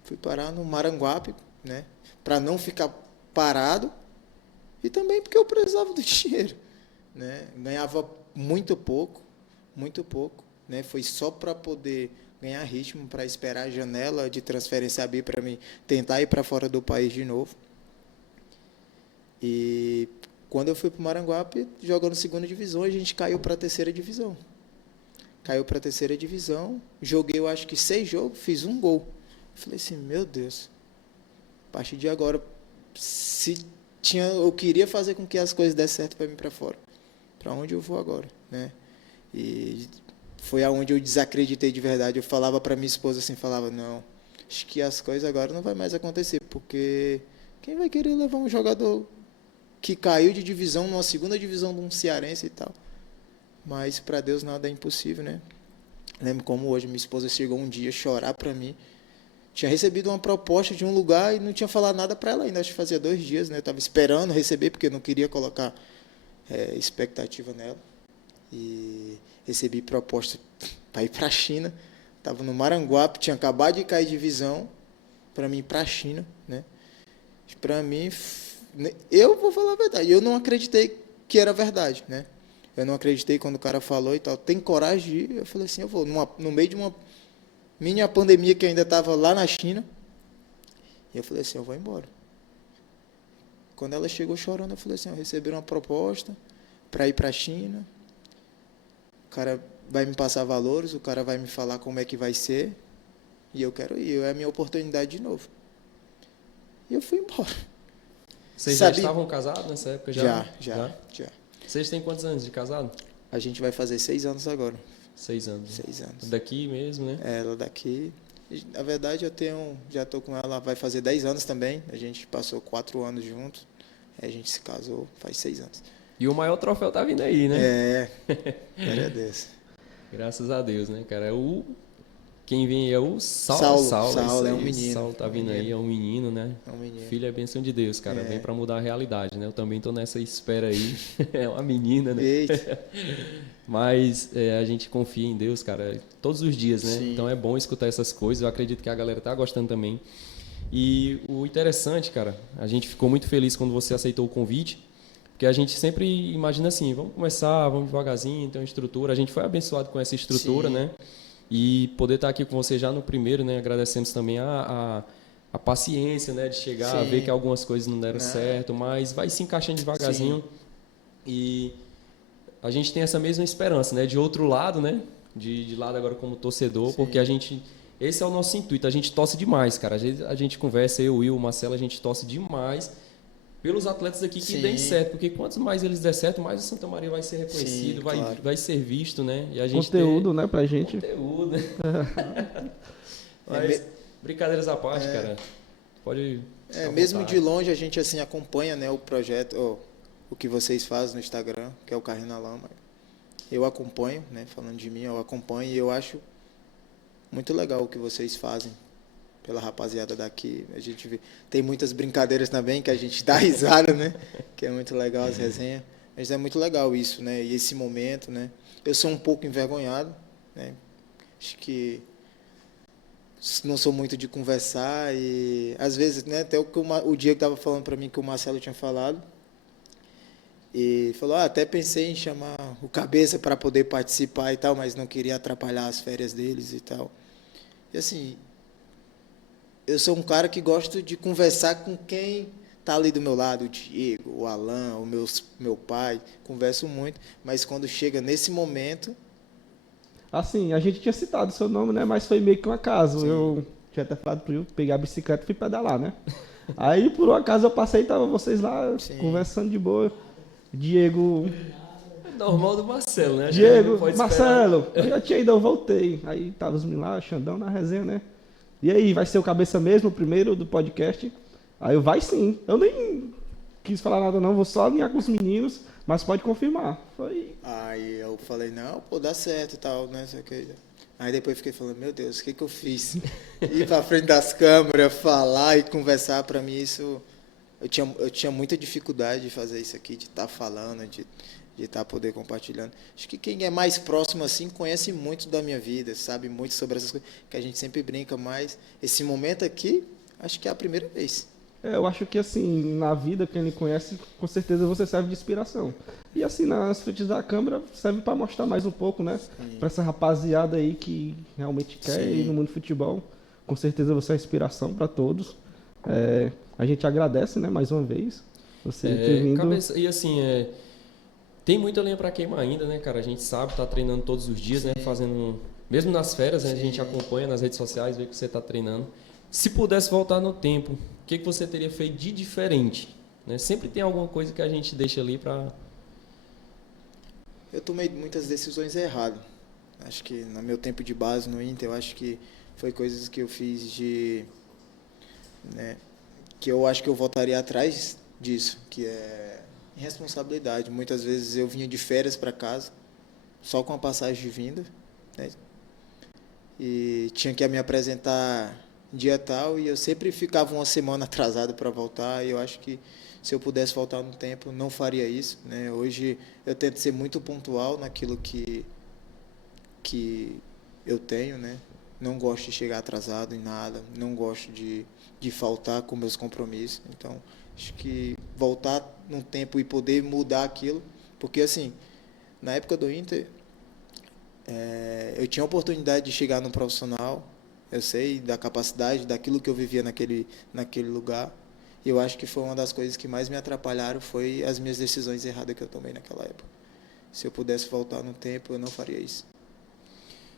fui parar no Maranguape, né? Para não ficar parado e também porque eu precisava do dinheiro, né? Ganhava muito pouco, né? Foi só para poder ganhar ritmo, para esperar a janela de transferência abrir para mim tentar ir para fora do país de novo. E quando eu fui para o Maranguape, jogando segunda divisão, a gente caiu para a terceira divisão. Joguei, eu acho que 6 jogos, fiz um gol. Falei assim, meu Deus, a partir de agora, eu queria fazer com que as coisas dessem certo para mim para fora. Para onde eu vou agora, né? E foi aonde eu desacreditei de verdade. Eu falava para minha esposa assim, não, acho que as coisas agora não vai mais acontecer, porque quem vai querer levar um jogador que caiu de divisão numa segunda divisão de um cearense e tal? Mas para Deus nada é impossível, né? Lembro como hoje minha esposa chegou um dia chorar para mim. Tinha recebido uma proposta de um lugar e não tinha falado nada para ela ainda. Acho que fazia 2 dias, né? Eu estava esperando receber porque eu não queria colocar expectativa nela. E recebi proposta para ir para a China. Estava no Maranguape, tinha acabado de cair divisão para mim ir para a China, né? Para mim, eu vou falar a verdade, eu não acreditei que era verdade, né? Eu não acreditei quando o cara falou e tal. Tem coragem de ir? Eu falei assim, eu vou. No meio de uma mini pandemia que ainda estava lá na China. E eu falei assim, eu vou embora. Quando ela chegou chorando, eu falei assim, eu recebi uma proposta para ir para a China. O cara vai me passar valores, o cara vai me falar como é que vai ser. E eu quero ir, é a minha oportunidade de novo. E eu fui embora. Vocês já estavam casados nessa época? Já. Vocês têm quantos anos de casado? A gente vai fazer 6 anos agora. 6 anos. 6 anos. Daqui mesmo, né? Ela daqui. Na verdade, já estou com ela, vai fazer 10 anos também. A gente passou 4 anos juntos. A gente se casou faz 6 anos. E o maior troféu tá vindo aí, né? Glória a Deus. Graças a Deus, né, cara? Quem vem é o Saulo. Saulo é um menino. Saulo tá vindo aí, é um menino, né? É um menino. Filho é bênção de Deus, cara. Vem para mudar a realidade, né? Eu também tô nessa espera aí. É uma menina, né? Eita. Mas a gente confia em Deus, cara, todos os dias, né? Sim. Então é bom escutar essas coisas. Eu acredito que a galera tá gostando também. E o interessante, cara, a gente ficou muito feliz quando você aceitou o convite, porque a gente sempre imagina assim, vamos começar, vamos devagarzinho, tem uma estrutura. A gente foi abençoado com essa estrutura, Sim. né? E poder estar aqui com você já no primeiro, né? Agradecemos também a paciência, né? De chegar, Sim. ver que algumas coisas não deram certo, mas vai se encaixando devagarzinho. Sim. E a gente tem essa mesma esperança, né? De outro lado, né? De lado agora como torcedor, Sim. porque esse é o nosso intuito, a gente torce demais, cara. A gente conversa, eu, Will, o Marcelo, a gente torce demais pelos atletas aqui que Sim. deem certo, porque quanto mais eles der certo, mais o Santa Maria vai ser reconhecido, Sim, claro. vai ser visto, né? E a gente Conteúdo, né, pra gente. conteúdo. Mas, brincadeiras à parte, cara. Pode ficar à Mesmo vontade. de longe a gente assim acompanha, né, o projeto, o que vocês fazem no Instagram, que é o Carrinho na Lama. Eu acompanho, né, falando de mim, eu acompanho e eu acho muito legal o que vocês fazem pela rapaziada daqui. A gente vê, tem muitas brincadeiras também que a gente dá risada, né? Que é muito legal as resenhas. Mas é muito legal isso, né? E esse momento, né? Eu sou um pouco envergonhado, né? Acho que não sou muito de conversar e às vezes, né, até o Diego estava falando para mim que o Marcelo tinha falado e falou, até pensei em chamar o Cabeça para poder participar e tal, mas não queria atrapalhar as férias deles e tal. E assim, eu sou um cara que gosto de conversar com quem está ali do meu lado, o Diego, o Alan, meu pai, converso muito, mas quando chega nesse momento... Assim, a gente tinha citado o seu nome, né? Mas foi meio que um acaso. Sim. Eu tinha até falado pro Will pegar a bicicleta e fui pedalar, né? Aí, por um acaso, eu passei e tava vocês lá Sim. conversando de boa. Diego, É normal do Marcelo, né? Acho que ele Diego, não pode Marcelo, eu já tinha ido, eu voltei. Aí tava os meninos lá, Xandão na resenha, né? E aí, vai ser o Cabeça mesmo, o primeiro do podcast? Aí eu, vai sim. Eu nem quis falar nada não, vou só alinhar com os meninos, mas pode confirmar. Foi... Aí eu falei, não, pô, dá certo e tal, né? Aí depois fiquei falando, meu Deus, o que eu fiz? Ir pra frente das câmeras, falar e conversar, pra mim isso... Eu tinha muita dificuldade de fazer isso aqui, de estar falando, de estar poder compartilhando. Acho que quem é mais próximo assim conhece muito da minha vida, sabe muito sobre essas coisas, que a gente sempre brinca, mas esse momento aqui, acho que é a primeira vez. Eu acho que assim, na vida, quem lhe conhece, com certeza você serve de inspiração. E assim, nas frentes da câmera, serve para mostrar mais um pouco, né? Para essa rapaziada aí que realmente quer Sim. ir no mundo do futebol. Com certeza você é inspiração para todos. A gente agradece, né, mais uma vez, você ter vindo. Cabeça, e assim, tem muita lenha para queimar ainda, né, cara? A gente sabe, tá treinando todos os dias, né? Fazendo. Mesmo nas férias, né, a gente acompanha nas redes sociais, vê que você tá treinando. Se pudesse voltar no tempo, o que você teria feito de diferente? Né? Sempre tem alguma coisa que a gente deixa ali para... Eu tomei muitas decisões erradas. Acho que no meu tempo de base no Inter, eu acho que foi coisas que eu fiz né, que eu acho que eu voltaria atrás disso, que é irresponsabilidade. Muitas vezes eu vinha de férias para casa, só com a passagem de vinda, né, e tinha que me apresentar dia tal, e eu sempre ficava uma semana atrasado para voltar, e eu acho que se eu pudesse voltar no tempo, não faria isso, né? Hoje eu tento ser muito pontual naquilo que eu tenho, né? Não gosto de chegar atrasado em nada, não gosto de faltar com meus compromissos. Então, acho que voltar no tempo e poder mudar aquilo, porque assim, na época do Inter, eu tinha a oportunidade de chegar no profissional, eu sei da capacidade, daquilo que eu vivia naquele lugar. E eu acho que foi uma das coisas que mais me atrapalharam, foi as minhas decisões erradas que eu tomei naquela época. Se eu pudesse voltar no tempo, eu não faria isso.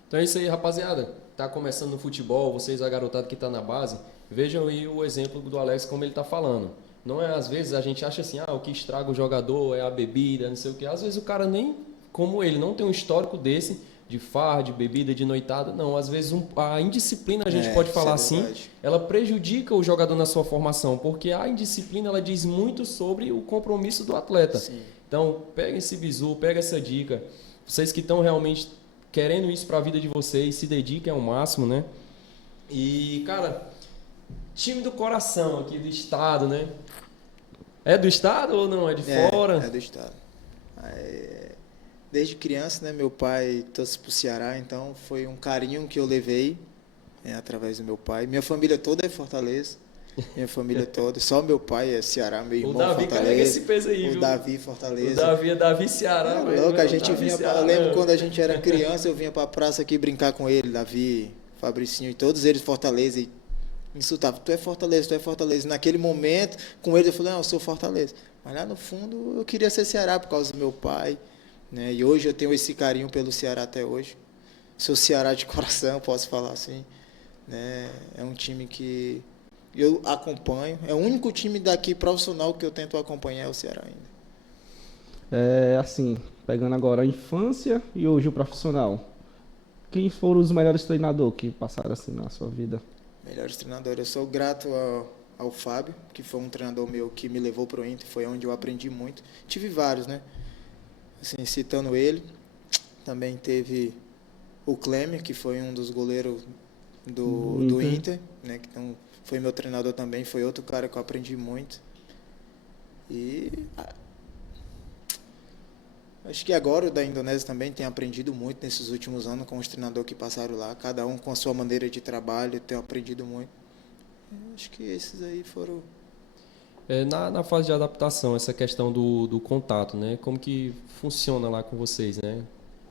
Então é isso aí, rapaziada. Tá começando no futebol, vocês, a garotada que tá na base, vejam aí o exemplo do Alex, como ele tá falando. Não é, às vezes, a gente acha assim, o que estraga o jogador é a bebida, não sei o quê. Às vezes o cara nem, como ele, não tem um histórico desse, de farra, de bebida, de noitada. Não, às vezes a indisciplina, a gente pode falar assim, ela prejudica o jogador na sua formação, porque a indisciplina, ela diz muito sobre o compromisso do atleta. Sim. Então, pega esse bizu, pega essa dica. Vocês que estão realmente querendo isso para a vida de vocês, se dediquem ao máximo, né? E, cara, time do coração aqui do estado, né? É do estado ou não? É de fora? É do estado. Desde criança, né, meu pai trouxe para o Ceará, então foi um carinho que eu levei, através do meu pai. Minha família toda é Fortaleza. Minha família toda, só meu pai é Ceará, meu irmão Davi Fortaleza. Carrega esse peso aí, viu? O Davi Fortaleza. O Davi é Davi Ceará, É louco, a gente Davi vinha Ceará, eu lembro quando a gente era criança, eu vinha pra praça aqui brincar com ele, Davi, Fabricinho, e todos eles Fortaleza, e insultavam, tu é Fortaleza, tu é Fortaleza. Naquele momento, com ele eu falei, não, eu sou Fortaleza. Mas lá no fundo, eu queria ser Ceará por causa do meu pai, né? E hoje eu tenho esse carinho pelo Ceará até hoje. Sou Ceará de coração, posso falar assim, né? É um time que eu acompanho, é o único time daqui profissional que eu tento acompanhar, é o Ceará ainda. Assim, pegando agora a infância e hoje o profissional. Quem foram os melhores treinadores que passaram assim na sua vida? Melhores treinadores. Eu sou grato ao Fábio, que foi um treinador meu que me levou para o Inter, foi onde eu aprendi muito. Tive vários, né? Assim, citando ele, também teve o Klemer, que foi um dos goleiros do Inter, né? Então, foi meu treinador também, foi outro cara que eu aprendi muito. E Acho que agora o da Indonésia também tem aprendido muito nesses últimos anos com os treinadores que passaram lá, cada um com a sua maneira de trabalho, tem aprendido muito. Acho que esses aí foram. Na fase de adaptação, essa questão do contato, né? Como que funciona lá com vocês, né?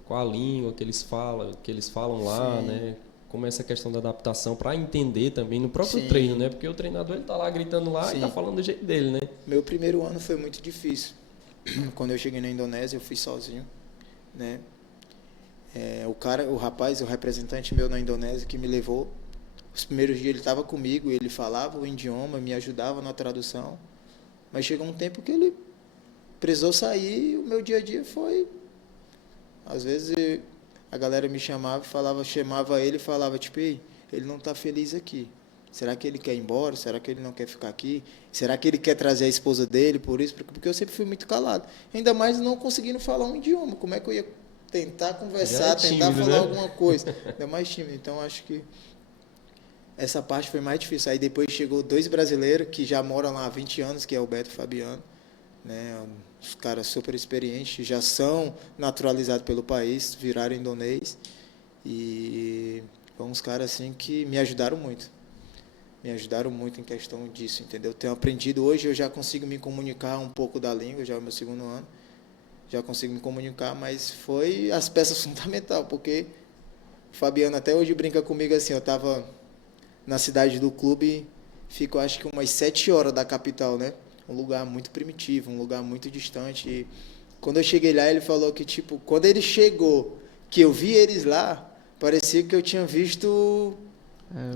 Qual a língua que eles falam lá, Sim. né? Como é essa questão da adaptação para entender também no próprio Sim. treino, né? Porque o treinador ele tá lá gritando lá Sim. e tá falando do jeito dele, né? Meu primeiro ano foi muito difícil. Quando eu cheguei na Indonésia, eu fui sozinho, né? O representante meu na Indonésia que me levou, os primeiros dias ele estava comigo, ele falava o idioma, me ajudava na tradução, mas chegou um tempo que ele precisou sair e o meu dia a dia foi, às vezes a galera me chamava ele e falava tipo, ei, ele não está feliz aqui. Será que ele quer ir embora? Será que ele não quer ficar aqui? Será que ele quer trazer a esposa dele por isso? Porque eu sempre fui muito calado. Ainda mais não conseguindo falar um idioma. Como é que eu ia tentar conversar, tentar tímido, falar né? alguma coisa? Ainda mais tímido. Então, acho que essa parte foi mais difícil. Aí depois chegou 2 brasileiros que já moram lá há 20 anos, que é o Beto e o Fabiano. Né? Os caras super experientes, já são naturalizados pelo país, viraram indonês. E foram uns caras assim que me ajudaram muito. Me ajudaram muito em questão disso, entendeu? Tenho aprendido hoje, eu já consigo me comunicar um pouco da língua, já é o meu segundo ano, já consigo me comunicar, mas foi as peças fundamentais, porque o Fabiano até hoje brinca comigo assim, eu estava na cidade do clube, fico acho que umas 7 horas da capital, né? Um lugar muito primitivo, um lugar muito distante, e quando eu cheguei lá, ele falou que, tipo, quando ele chegou, que eu vi eles lá, parecia que eu tinha visto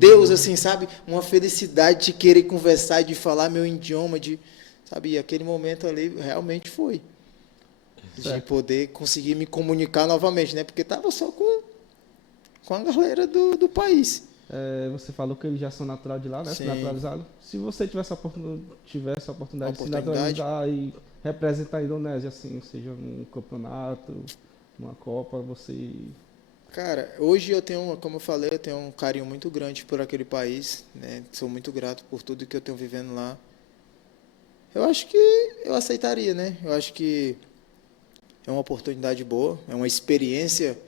Deus, assim, sabe? Uma felicidade de querer conversar, de falar meu idioma, sabe? E aquele momento ali realmente foi. De Certo. poder conseguir me comunicar novamente, né? Porque tava só com a galera do país. Você falou que eles já são natural de lá, né? Sim. Naturalizado. Se você tivesse a oportunidade de se Oportunidade. naturalizar e representar a Indonésia, assim, seja num campeonato, numa Copa, você. Cara, hoje eu tenho, como eu falei, eu tenho um carinho muito grande por aquele país, né? Sou muito grato por tudo que eu tenho vivendo lá. Eu acho que eu aceitaria, né? Eu acho que é uma oportunidade boa, é uma experiência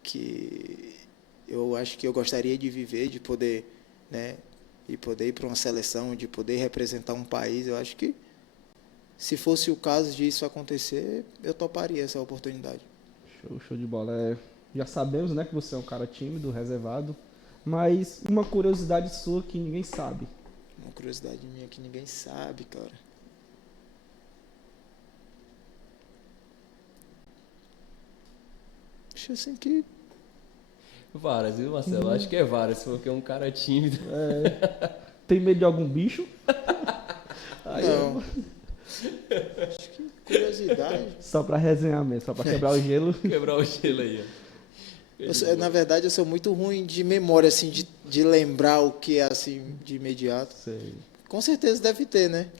que eu acho que eu gostaria de viver, de poder, né, de poder ir para uma seleção, de poder representar um país. Eu acho que se fosse o caso disso acontecer, eu toparia essa oportunidade. Show de bola. Já sabemos, né, que você é um cara tímido, reservado, mas uma curiosidade sua que ninguém sabe. Uma curiosidade minha que ninguém sabe, cara. Acho assim que Várias, viu, Marcelo? Acho que é várias, porque é um cara tímido. Tem medo de algum bicho? não. Acho que curiosidade. Só pra resenhar mesmo, só pra quebrar o gelo. Quebrar o gelo aí, ó. Na verdade, eu sou muito ruim de memória, assim, de lembrar o que é, assim, de imediato. Sei. Com certeza deve ter, né?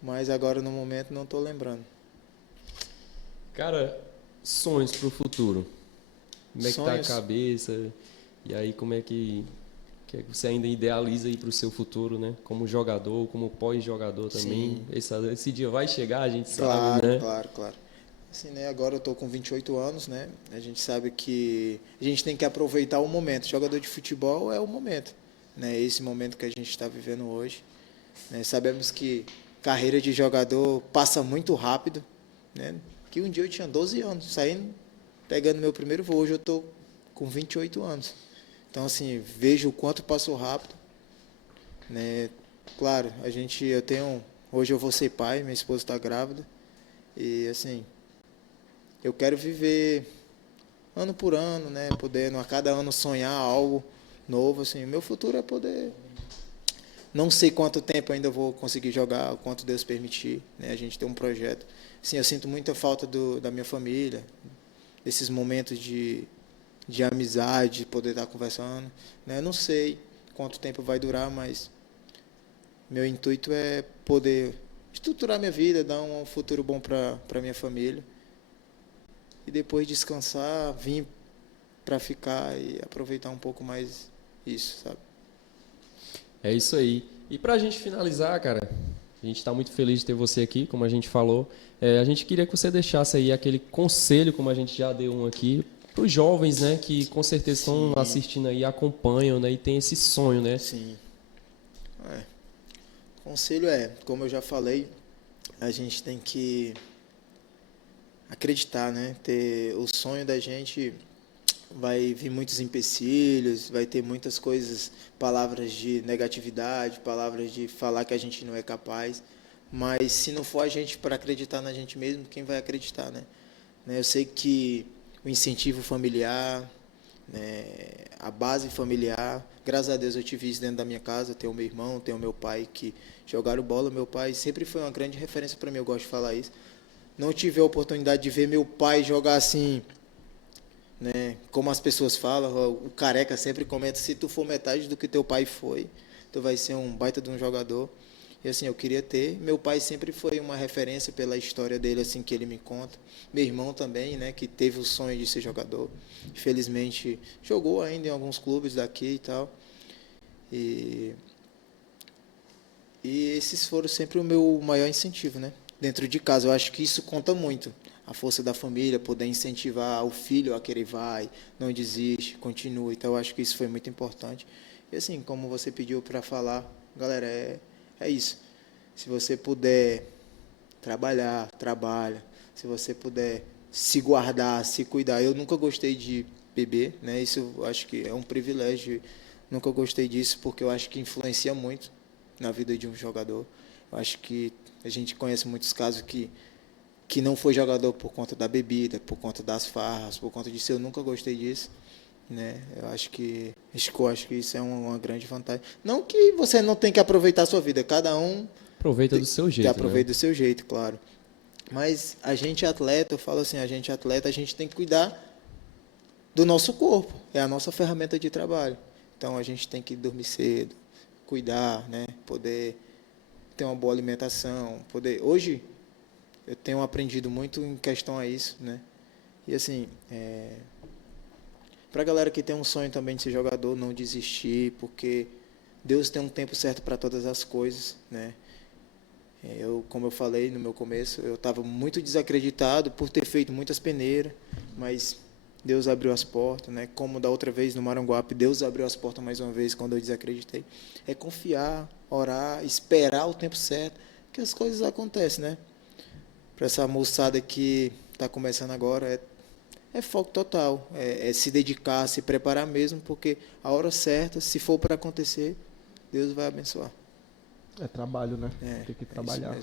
Mas agora, no momento, não estou lembrando. Cara, sonhos pro futuro. Como é que tá a Sonhos? cabeça? E aí, como é que você ainda idealiza aí pro seu futuro, né? Como jogador, como pós-jogador também. Esse dia vai chegar, a gente sabe, Claro, né? claro. Assim, né? Agora eu estou com 28 anos, né? A gente sabe que a gente tem que aproveitar o momento. Jogador de futebol é o momento, né? Esse momento que a gente está vivendo hoje. Né? Sabemos que carreira de jogador passa muito rápido, né? Que um dia eu tinha 12 anos, saindo, pegando meu primeiro voo. Hoje eu estou com 28 anos. Então, assim, vejo o quanto passou rápido, né? Claro, hoje eu vou ser pai, minha esposa está grávida. E, assim, eu quero viver ano por ano, né? Podendo a cada ano sonhar algo novo, assim. Meu futuro é poder. Não sei quanto tempo ainda vou conseguir jogar, quanto Deus permitir, né? A gente tem um projeto. Assim, eu sinto muita falta da minha família, desses momentos de amizade, de poder estar conversando, né? Eu não sei quanto tempo vai durar, mas meu intuito é poder estruturar minha vida, dar um futuro bom para minha família. E depois descansar, vir para ficar e aproveitar um pouco mais isso, sabe? É isso aí. E pra gente finalizar, cara, A gente está muito feliz de ter você aqui, como a gente falou. A gente queria que você deixasse aí aquele conselho, como a gente já deu um aqui, para os jovens, né, que com certeza estão assistindo aí, acompanham, né, e tem esse sonho, né? Sim. Conselho como eu já falei, a gente tem que acreditar, né? Ter o sonho da gente, vai vir muitos empecilhos, vai ter muitas coisas, palavras de negatividade, palavras de falar que a gente não é capaz, mas se não for a gente para acreditar na gente mesmo, quem vai acreditar, né? Eu sei que o incentivo familiar, né, a base familiar, graças a Deus eu tive isso dentro da minha casa, eu tenho meu irmão, tenho meu pai que jogaram bola, meu pai sempre foi uma grande referência para mim, eu gosto de falar isso. Não tive a oportunidade de ver meu pai jogar assim, né, como as pessoas falam, o Careca sempre comenta, se tu for metade do que teu pai foi, tu vai ser um baita de um jogador. E assim, eu queria ter. Meu pai sempre foi uma referência pela história dele, assim, que ele me conta. Meu irmão também, né, que teve o sonho de ser jogador. Infelizmente, jogou ainda em alguns clubes daqui e tal. E esses foram sempre o meu maior incentivo, né? Dentro de casa, eu acho que isso conta muito. A força da família, poder incentivar o filho a querer vai, não desiste, continua. Então, eu acho que isso foi muito importante. E assim, como você pediu para falar, galera, é isso. Se você puder trabalhar, trabalha. Se você puder se guardar, se cuidar. Eu nunca gostei de beber, né? Isso eu acho que é um privilégio. Nunca gostei disso porque eu acho que influencia muito na vida de um jogador. Eu acho que a gente conhece muitos casos que não foi jogador por conta da bebida, por conta das farras, por conta disso. Eu nunca gostei disso, né? Eu acho que isso é uma grande vantagem. Não que você não tem que aproveitar a sua vida, cada um Aproveita do seu jeito, aproveita né? do seu jeito, claro. Mas a gente atleta, eu falo assim, a gente atleta, a gente tem que cuidar do nosso corpo, é a nossa ferramenta de trabalho. Então a gente tem que dormir cedo, cuidar, né? Poder ter uma boa alimentação, poder. Hoje eu tenho aprendido muito em questão a isso, né? E assim, para a galera que tem um sonho também de ser jogador, não desistir, porque Deus tem um tempo certo para todas as coisas, né? Como eu falei no meu começo, eu estava muito desacreditado por ter feito muitas peneiras, mas Deus abriu as portas, né? Como da outra vez no Maranguape, Deus abriu as portas mais uma vez quando eu desacreditei. É confiar, orar, esperar o tempo certo, que as coisas acontecem, né? Para essa moçada que está começando agora, é foco total, é se dedicar, se preparar mesmo, porque a hora certa, se for para acontecer, Deus vai abençoar. É trabalho, né? Tem que trabalhar.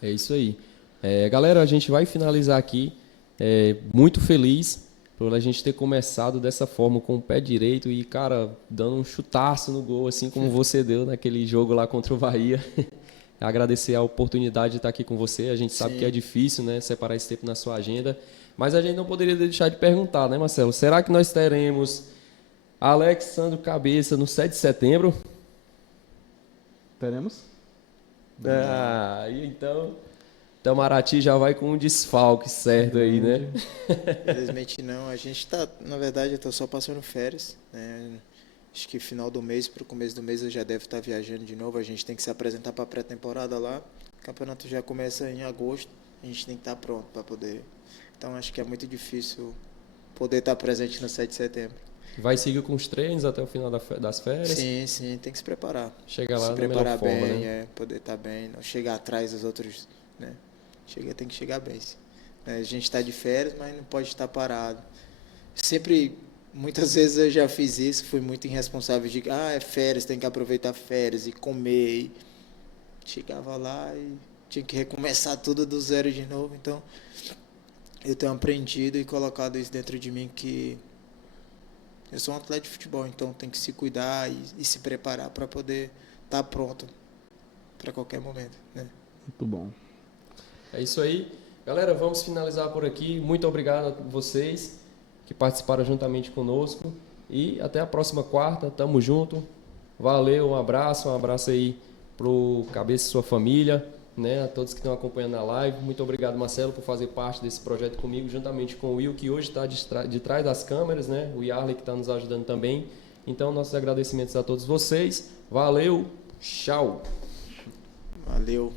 É isso aí. Galera, a gente vai finalizar aqui. Muito feliz por a gente ter começado dessa forma, com o pé direito e, cara, dando um chutaço no gol, assim como você deu naquele jogo lá contra o Bahia. Agradecer a oportunidade de estar aqui com você. A gente sabe que é difícil, né, separar esse tempo na sua agenda. Mas a gente não poderia deixar de perguntar, né, Marcelo? Será que nós teremos Alexandre Cabeça no 7 de setembro? Teremos? Então Itamaraty já vai com um desfalque certo aí, né? Infelizmente não, a gente está, na verdade, eu estou só passando férias, né? Acho que final do mês para o começo do mês eu já deve estar viajando de novo, a gente tem que se apresentar para a pré-temporada lá, o campeonato já começa em agosto, a gente tem que estar pronto para poder, então acho que é muito difícil poder estar presente no 7 de setembro. Vai seguir com os treinos até o final das férias? Sim, tem que se preparar. Chegar lá se na preparar melhor bem, forma, né? poder estar bem, não chegar atrás dos outros, né? Tem que chegar bem. A gente está de férias, mas não pode estar parado. Muitas vezes eu já fiz isso, fui muito irresponsável de é férias, tem que aproveitar férias e comer. E chegava lá e tinha que recomeçar tudo do zero de novo. Então, eu tenho aprendido e colocado isso dentro de mim que eu sou um atleta de futebol, então tem que se cuidar e se preparar para poder estar pronto para qualquer momento, né? Muito bom. É isso aí. Galera, vamos finalizar por aqui. Muito obrigado a vocês que participaram juntamente conosco. E até a próxima quarta. Tamo junto. Valeu, um abraço aí pro Cabeça e sua família, né? A todos que estão acompanhando a live. Muito obrigado, Marcelo, por fazer parte desse projeto comigo, juntamente com o Will, que hoje está de trás das câmeras, né? O Yarley, que está nos ajudando também. Então, nossos agradecimentos a todos vocês. Valeu, tchau! Valeu.